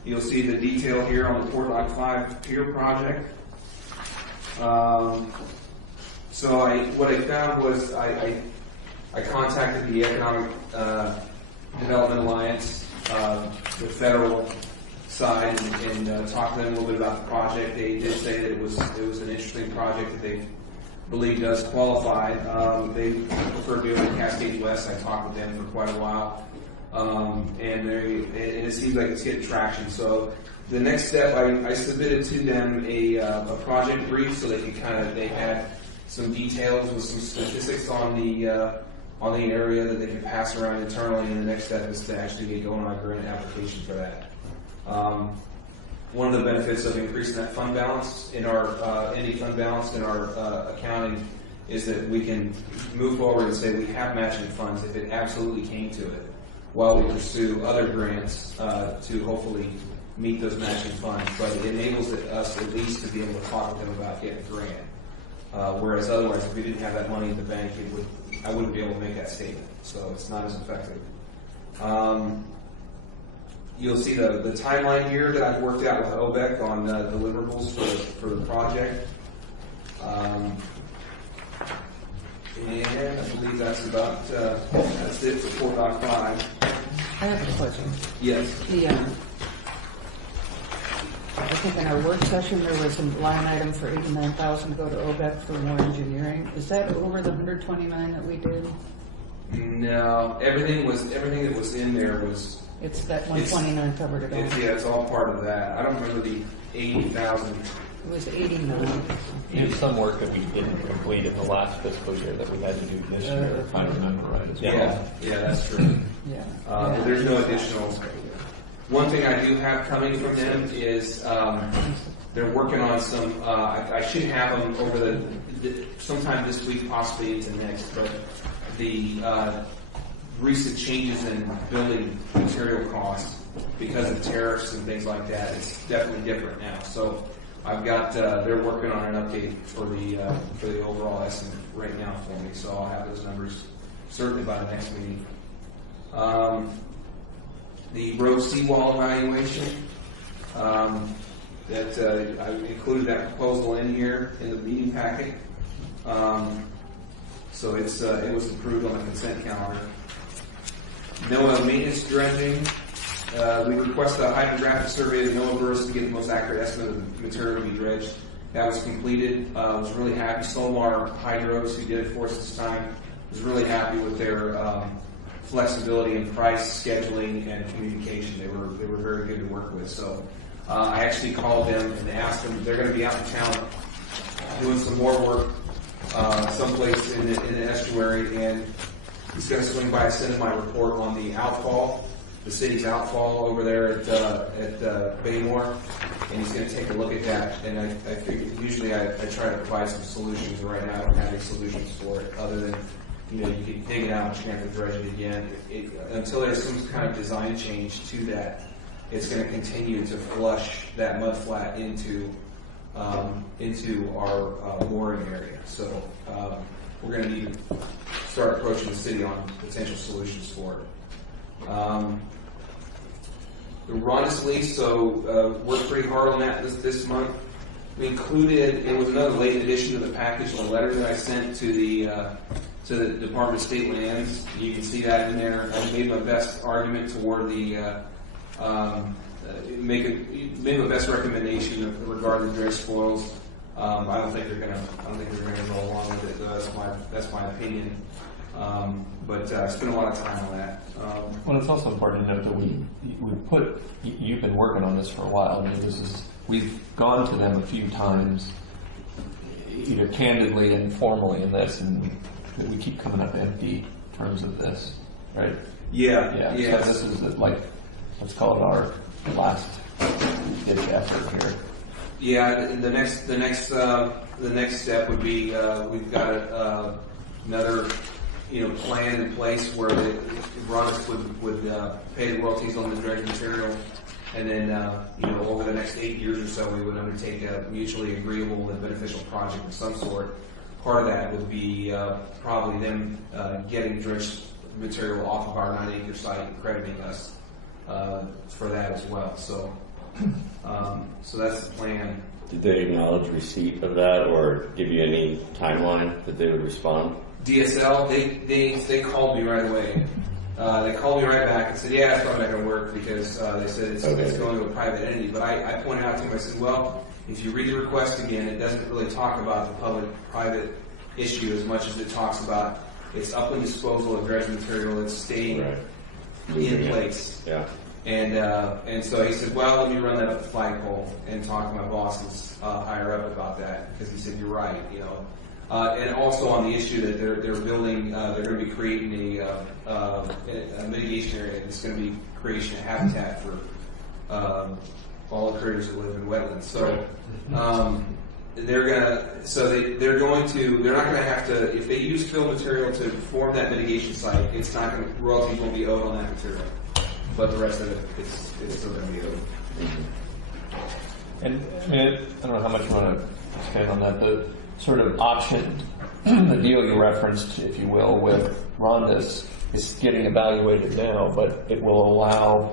You'll see the detail here on the Fort Dock 5 pier project. What I found was I contacted the Economic Development Alliance, the federal side, and talked to them a little bit about the project. They did say that it was an interesting project that they believe does qualify. They prefer doing it in Cascade West. I talked with them for quite a while, and it seems like it's getting traction. So the next step, I submitted to them a project brief so they had some details with some statistics on the area that they can pass around internally. And the next step is to actually get going on a grant application for that. One of the benefits of increasing that fund balance in our ending fund balance in our accounting is that we can move forward and say we have matching funds if it absolutely came to it, while we pursue other grants to hopefully meet those matching funds. But it enables us at least to be able to talk with them about getting a grant. Whereas otherwise, if we didn't have that money in the bank, I wouldn't be able to make that statement. So it's not as effective. You'll see the timeline here that I've worked out with OBEC on deliverables for the project. And I believe that's it for Fort Dock 5. I have a question. Yes. I think in our work session there was a line item for $89,000 to go to OBEC for more engineering. Is that over the $129 that we did? No, everything that was in there was. It's that 129 covered it all. It's all part of that. I don't remember the 80,000. It was 89. There's some work that we didn't complete in the last fiscal year that we had to do this year, if I remember right. As well. Yeah, that's true. Yeah. But there's no additional. One thing I do have coming from them is they're working on some. I should have them over sometime this week, possibly into next. But the recent changes in building material costs because of tariffs and things like that, it's definitely different now. So I've got they're working on an update for the overall estimate right now for me. So I'll have those numbers certainly by the next meeting. The road seawall evaluation, that I included that proposal in here in the meeting packet. So it was approved on the consent calendar. NOAA maintenance dredging. We requested a hydrographic survey of the NOAA berths to get the most accurate estimate of the material to be dredged. That was completed. I was really happy. Solmar Hydros, who did it for us this time, was really happy with their flexibility in price, scheduling, and communication. They were very good to work with. So I actually called them and asked them. They're going to be out in town doing some more work someplace in the estuary, and he's going to swing by and send him my report on the outfall, the city's outfall over there at Baymore, and he's going to take a look at that. And I figured usually I try to provide some solutions. Right now I don't have any solutions for it other than you can dig it out, but you're going to have to dredge it again. Until there's some kind of design change to that, it's going to continue to flush that mud flat into our mooring area. So we're going to need to start approaching the city on potential solutions for it. Rondis lease, so worked pretty hard on that this month. We included, it was another late addition to the package, a letter that I sent to the Department of State Lands. You can see that in there. I made my best argument toward the made my best recommendation regarding dredge spoils. I don't think they're gonna go along with it. That's my opinion. But spent a lot of time on that. Well, it's also important to note that you've been working on this for a while. I mean, we've gone to them a few times, either candidly and formally in this, and we keep coming up empty in terms of this, right? Yeah. So this is let's call it our last ditch effort here. Yeah, the next step would be we've got another plan in place where Rondis would pay the royalties on the dredge material, and then over the next 8 years or so we would undertake a mutually agreeable and beneficial project of some sort. Part of that would be probably them getting dredge material off of our 9-acre site and crediting us for that as well. So that's the plan. Did they acknowledge receipt of that or give you any timeline that they would respond? DSL, they called me right away. They called me right back and said, yeah, it's probably not going to work because they said it's going to a private entity. But I pointed out to them, I said, well, if you read the request again, it doesn't really talk about the public-private issue as much as it talks about it's upland disposal of dredge material that's staying in place. Yeah. And so he said, well, let me run that up the flagpole and talk to my bosses higher up about that, because he said, you're right, and also on the issue that they're building, they're going to be creating a mitigation area that's going to be creation of habitat for all the critters that live in wetlands. So they're not going to have to, if they use fill material to form that mitigation site, royalties won't be owed on that material. But the rest of it, it's still going to be owed. And I don't know how much you want to expand on that. The sort of option, the deal you referenced, if you will, with Rondis is getting evaluated now, but it will allow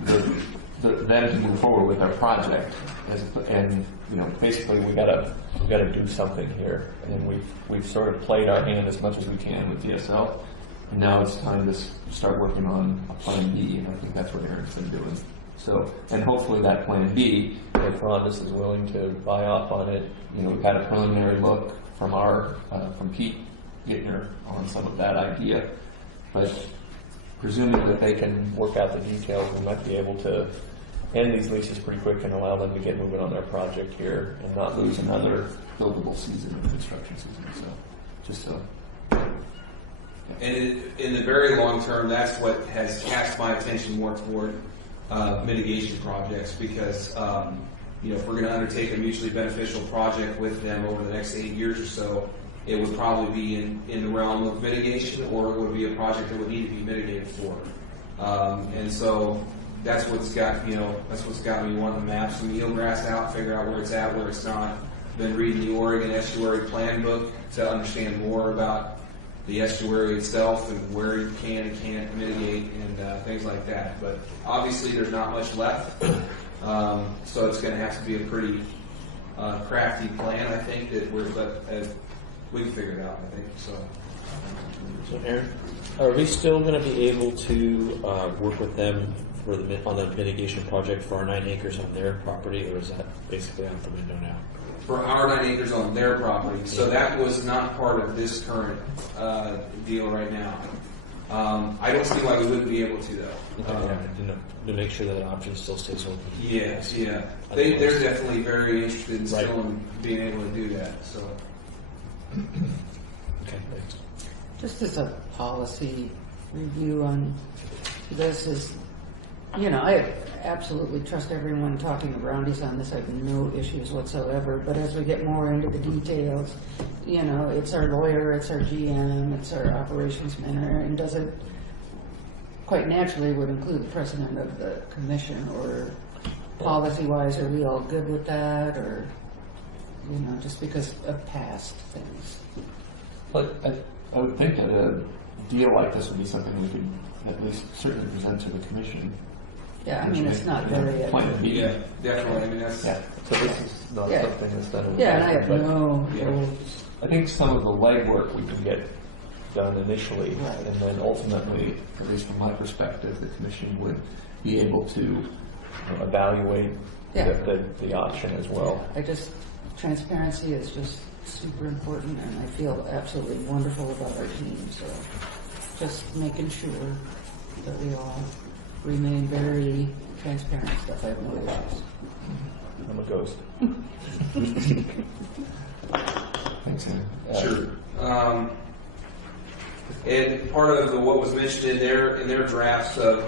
them to move forward with their project. And basically we gotta do something here, and we've sort of played our hand as much as we can with DSL. And now it's time to start working on a plan B, and I think that's what Aaron's been doing. So, and hopefully that plan B, if Rondis is willing to buy off on it, we've had a preliminary look from from Pete Gittner on some of that idea. But presuming that they can work out the details, we might be able to end these leases pretty quick and allow them to get moving on their project here and not lose another buildable season of construction season. So, just so. And in the very long term, that's what has cast my attention more toward mitigation projects, because if we're going to undertake a mutually beneficial project with them over the next 8 years or so, it would probably be in the realm of mitigation, or it would be a project that would need to be mitigated for. And so that's what's got me wanting to map some eelgrass out, figure out where it's at, where it's not. Been reading the Oregon Estuary Plan book to understand more about the estuary itself and where you can and can't mitigate and things like that. But obviously there's not much left, so it's going to have to be a pretty crafty plan, I think, we can figure it out, I think. So Aaron, are we still going to be able to work with them on the mitigation project for our 9 acres on their property, or is that basically out the window now? For our 9 acres on their property. So that was not part of this current deal right now. I don't see why we wouldn't be able to, though. To make sure that option still stays open. Yes, yeah. They're definitely very interested in still in being able to do that. So. Okay, thanks. Just as a policy review on this is, I absolutely trust everyone talking to Roundy's on this. I have no issues whatsoever. But as we get more into the details, it's our lawyer, it's our GM, it's our operations manager, and does it quite naturally would include the president of the commission, or policy-wise, are we all good with that, or just because of past things? But I would think that a deal like this would be something we could at least certainly present to the commission. Yeah, I mean, it's not very, Plan B. Yeah, definitely. I mean, that's Yeah, so this is not Yeah. something that's done. yeah, and I have but no, Yeah. I think some of the legwork we can get done initially, Right. and then ultimately, at least from my perspective, the commission would be able to evaluate Yeah. the option as well. I just, transparency is just super important, and I feel absolutely wonderful about our team, so just making sure that we all remain very transparent stuff. I have no issues. I'm a ghost. Thanks, Ann. Sure. And part of what was mentioned in their drafts of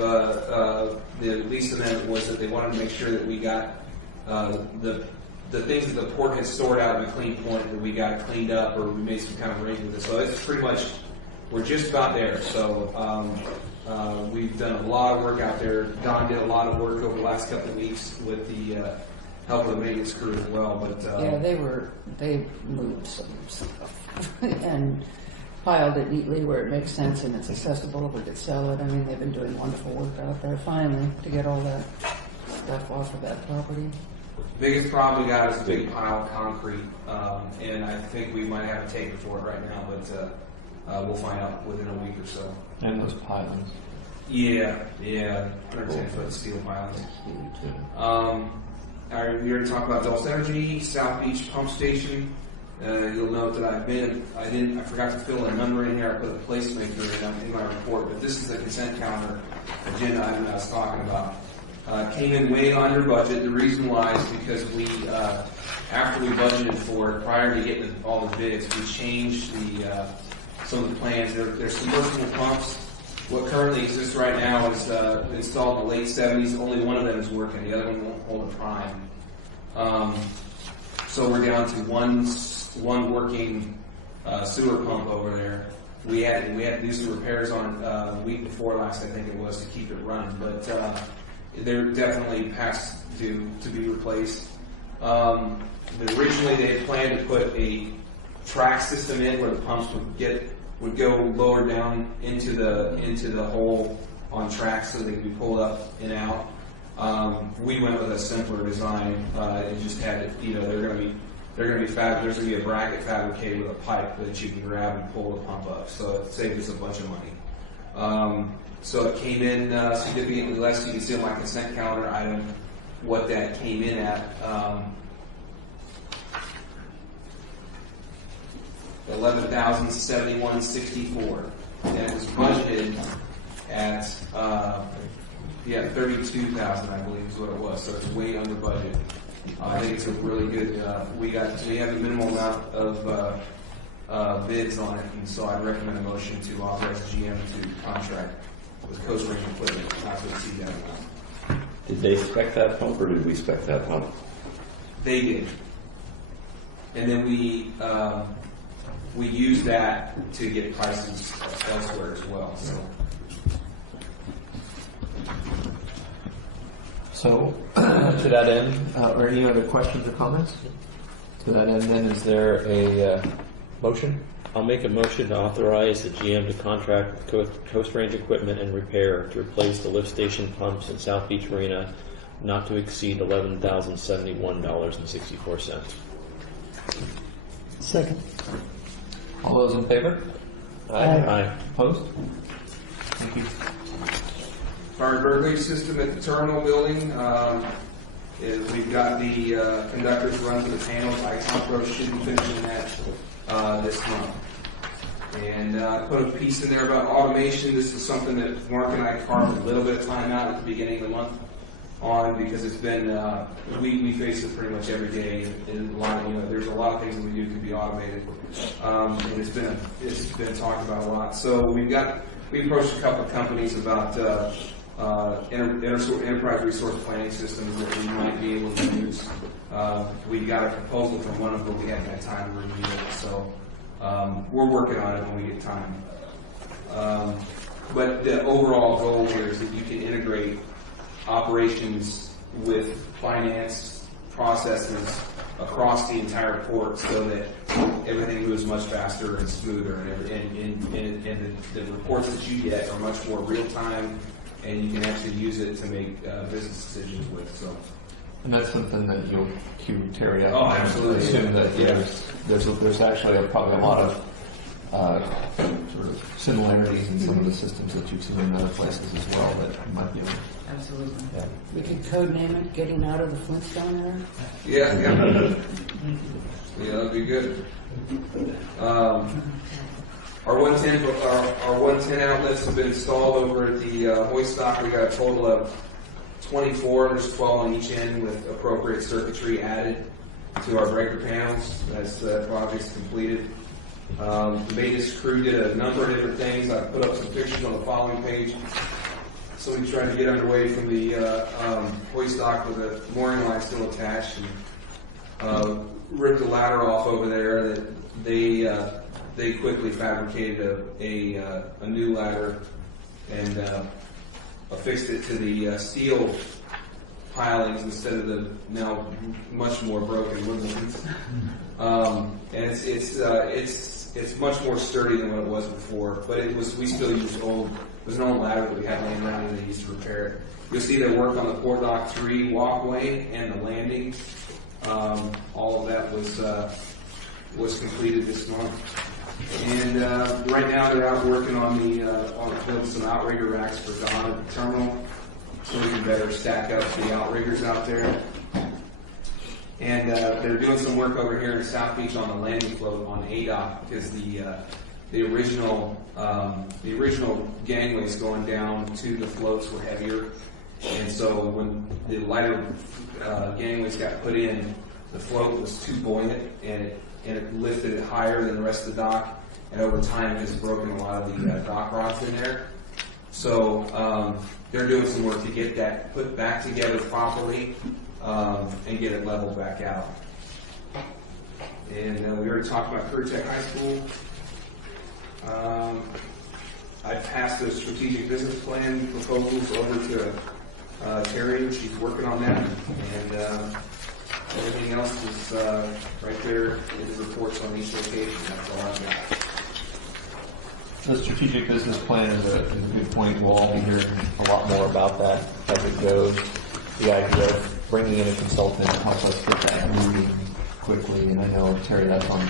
the lease amendment was that they wanted to make sure that we got the things that the port had stored out in the clean point, that we got cleaned up, or we made some kind of arrangement with it. So it's pretty much, we're just about there. So we've done a lot of work out there. Don did a lot of work over the last couple of weeks with the help of the maintenance crew as well. But Yeah, they moved some stuff and piled it neatly where it makes sense and it's accessible if we could sell it. I mean, they've been doing wonderful work out there finally to get all that stuff off of that property. biggest problem we got is a big pile of concrete, and I think we might have a taker for it right now, but we'll find out within a week or so. And those pilings. Yeah, 110-foot steel pilings. We already talked about Dulce Energy, South Beach Pump Station. You'll note that I forgot to fill a number in here. I put a placemaker in my report, but this is the consent calendar agenda item I was talking about. Came in way under budget. The reason why is because we, after we budgeted for it, prior to getting all the bids, we changed some of the plans. There's submersible pumps. What currently exists right now is installed in the late 70s. Only one of them is working. The other one won't hold a prime. So we're down to one working sewer pump over there. We had to do some repairs on it the week before last, I think it was, to keep it running. But they're definitely past due to be replaced. Originally, they had planned to put a track system in where the pumps would go lower down into the hole on tracks so they could be pulled up and out. We went with a simpler design. It just had it, there's going to be a bracket fabricated with a pipe that you can grab and pull the pump up. So it saved us a bunch of money. So it came in significantly less. You can see on my consent calendar item what that came in at. $11,071.64, and it was budgeted at $32,000, I believe is what it was. So it's way under budget. I think it's a really good. We have a minimal amount of bids on it, and so I recommend a motion to authorize GM to contract with Coast Range Equipment not to exceed that amount. Did they spec that pump or did we spec that pump? They did, and then we used that to get prices elsewhere as well. So, to that end, or any other questions or comments? To that end, then, is there a motion? I'll make a motion to authorize the GM to contract with Coast Range Equipment and Repair to replace the lift station pumps in South Beach Marina, not to exceed $11,071.64. Second. All those in favor? Aye. Opposed? Thank you. Fire burglary system at the terminal building. We've got the conductors run to the panels. I should be finishing that this month. And I put a piece in there about automation. This is something that Mark and I carved a little bit of time out at the beginning of the month on, because it's been we face it pretty much every day. And there's a lot of things that we do can be automated, and it's been talked about a lot. So we approached a couple of companies about enterprise resource planning systems that we might be able to use. We got a proposal from one of them, but we haven't had time to review it. So we're working on it when we get time. But the overall goal here is that you can integrate operations with finance processes across the entire port so that everything moves much faster and smoother, and the reports that you get are much more real time and you can actually use it to make business decisions with. So. And that's something that you'll cue Terry up. Oh, on. absolutely. I assume that Yeah. there's actually probably a lot of sort of similarities in some of the systems that you've seen in other places as well that might be. Absolutely. Yeah. We could code name it "Getting Out of the Flintstone Era." Yeah, that'd be good. Our 110 outlets have been installed over at the hoist dock. We got a total of 24. There's 12 on each end with appropriate circuitry added to our breaker panels as the project's completed. The maintenance crew did a number of different things. I put up some pictures on the following page. Somebody tried to get underway from the hoist dock with a mooring line still attached and ripped the ladder off over there. That they quickly fabricated a new ladder and affixed it to the steel pilings instead of the now much more broken wood ones. And it's much more sturdy than what it was before. But we still used old. It was an old ladder that we had laying around and they used to repair it. You'll see their work on the Port Dock 3 walkway and the landing. All of that was completed this month. And right now they're out working on building some outrigger racks for Dawn at the terminal, so we can better stack up the outriggers out there. And they're doing some work over here in South Beach on the landing float on ADOC because the original gangways going down to the floats were heavier, and so when the lighter gangways got put in, the float was too buoyant and it lifted it higher than the rest of the dock, and over time it has broken a lot of the dock rods in there. So they're doing some work to get that put back together properly and get it leveled back out. And we already talked about Currituck High School. I passed the strategic business plan proposals over to Terry. She's working on that, and everything else is right there in the reports on each location. That's all I've got. The strategic business plan is a good point. We'll all be hearing a lot more about that as it goes. The idea of bringing in a consultant to help us get that moving quickly, and I know, Terry, that's on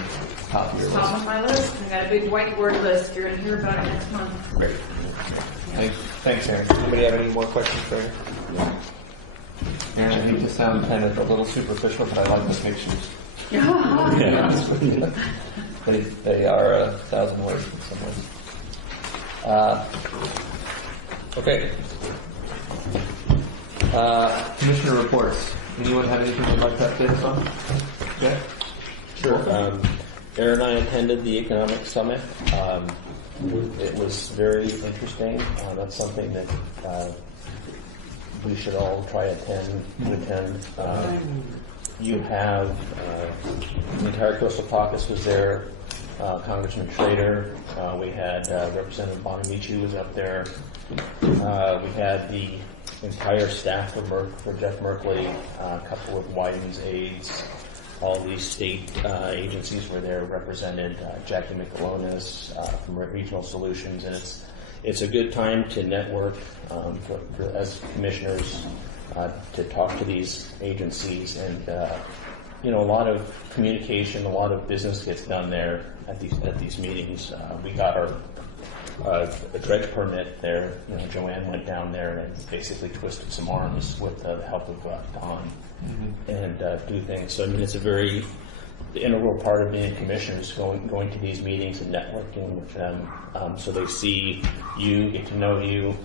top of your Top list. of my list. I got a big whiteboard list. You're going to hear about it next month. Great. Thanks, Aaron. Anybody have any more questions for Aaron? Aaron, I hate to sound kind of a little superficial, but I like the pictures. They are 1,000 words in some ways. Okay. Commissioner reports. Anyone have anything they'd like to update us on? Yeah. Sure. Aaron and I attended the economic summit. It was very interesting. That's something that we should all try to attend. You have the entire Coastal Caucus was there. Congressman Schrader. We had Representative Bonamici was up there. We had the entire staff for Jeff Merkley, a couple of Wyden's aides. All these state agencies were there represented. Jackie Michelonis from Regional Solutions, and it's a good time to network as commissioners to talk to these agencies, and a lot of communication, a lot of business gets done there at these meetings. We got our a dredge permit there. Joanne went down there and basically twisted some arms with the help of Don and do things. So I mean, it's a very integral part of being commissioners, going to these meetings and networking with them, so they see you, get to know you.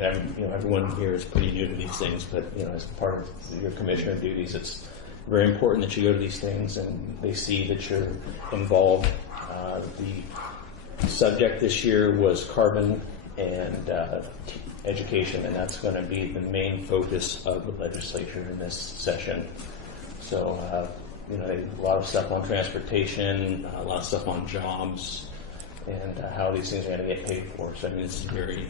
Everyone here is pretty new to these things, but as part of your commissioner duties, it's very important that you go to these things and they see that you're involved. The subject this year was carbon and education, and that's going to be the main focus of the legislature in this session. So, a lot of stuff on transportation, a lot of stuff on jobs, and how these things are going to get paid for. So, I mean, it's a very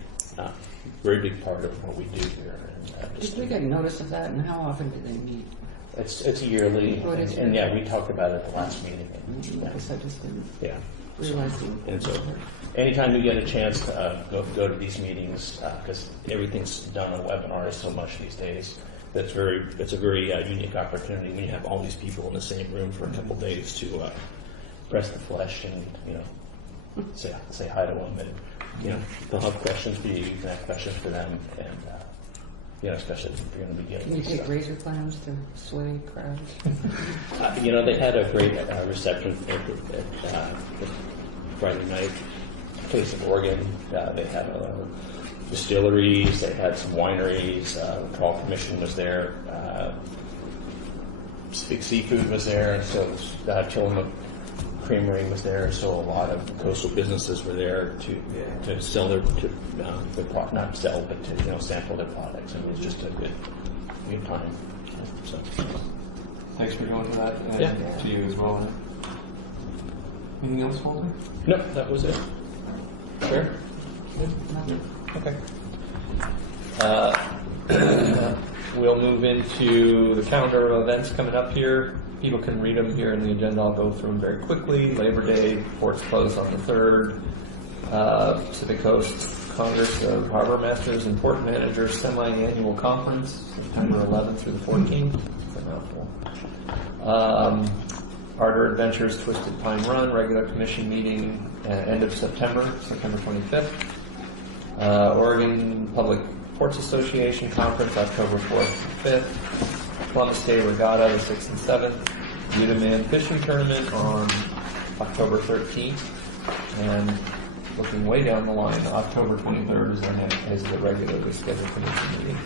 big part of what we do here. And, Did we get notice of that, and how often do they meet? It's yearly, Oh, it is and yeah, we talked about it at the last meeting. I guess I just didn't. Yeah. realizing. And so, anytime you get a chance to go to these meetings, because everything's done on webinars so much these days, it's a very unique opportunity when you have all these people in the same room for a couple days to press the flesh and say hi to them, and they'll have questions for you. You can have questions for them, and especially if you're going to be dealing Can you with take stuff. razor clams to sway crowds? They had a great reception at Friday night. Place in Oregon. They had distilleries. They had some wineries. The Call Commission was there. Big Seafood was there, and so Tillamook Creamery was there. So a lot of coastal businesses were there to sell their not sell, but to sample their products. And it was just a good time. So. Thanks for going to that, and Yeah. to you as well. Anything else, Walter? No, that was it. Sure. Okay. We'll move into the calendar of events coming up here. People can read them here in the agenda. I'll go through them very quickly. Labor Day, ports closed on the 3rd. Pacific Coast Congress of Harbor Masters and Port Managers Semi-Annual Conference, September 11th through the 14th. That's a mouthful. Harder Adventures Twisted Pine Run, regular commission meeting end of September 25th. Oregon Public Ports Association Conference, October 4th and 5th. Columbus Day Regatta, the 6th and 7th. Udaman Fishing Tournament on October 13th. And looking way down the line, October 23rd is the regularly scheduled commission meeting.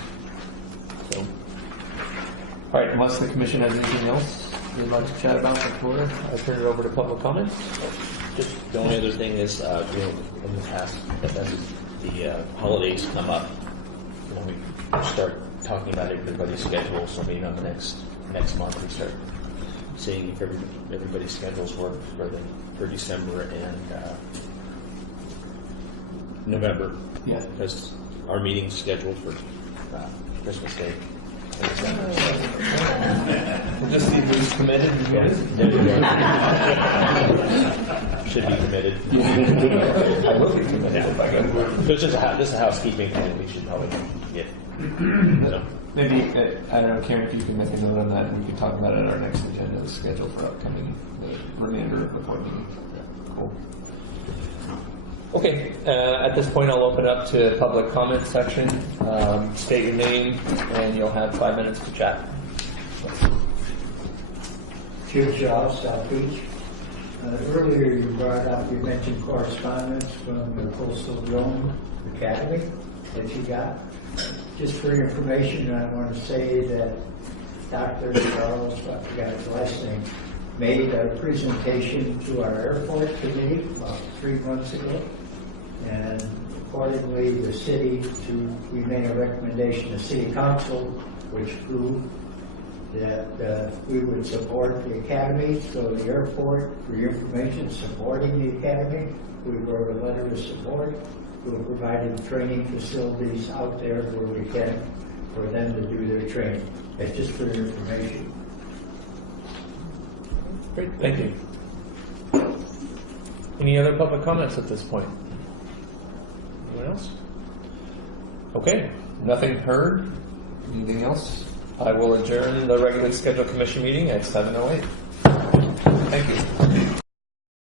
So, all right, unless the commission has anything else you'd like to chat about before I turn it over to public comment? Just the only other thing is, in the past, as the holidays come up, we start talking about everybody's schedule. So maybe on the next month we start seeing if everybody's schedules work for December and November. Yeah. Because our meeting's scheduled for Christmas Day. We'll just see who's committed. Should be committed. I will be committed if I go. So it's just a housekeeping thing we should probably get. So. Maybe, I don't know, Karen, if you can make a note on that, and we can talk about it at our next agenda, the schedule for upcoming, the remainder of the board meeting. Cool. Okay, at this point I'll open up to public comment section. State your name, and you'll have 5 minutes to chat. Jim Shaw, South Beach. Earlier you mentioned correspondence from the Coastal Drone Academy that you got. Just for your information, I want to say that Dr. Charles, I forgot his last name, made a presentation to our airport committee about 3 months ago. And accordingly, the city, we made a recommendation to City Council, which proved that we would support the academy. So the airport, for your information, supporting the academy. We wrote a letter of support. We're providing training facilities out there where we can for them to do their training. That's just for your information. Great, thank you. Any other public comments at this point? Anyone else? Okay, nothing heard. Anything else? I will adjourn the regularly scheduled commission meeting at 7:08. Thank you.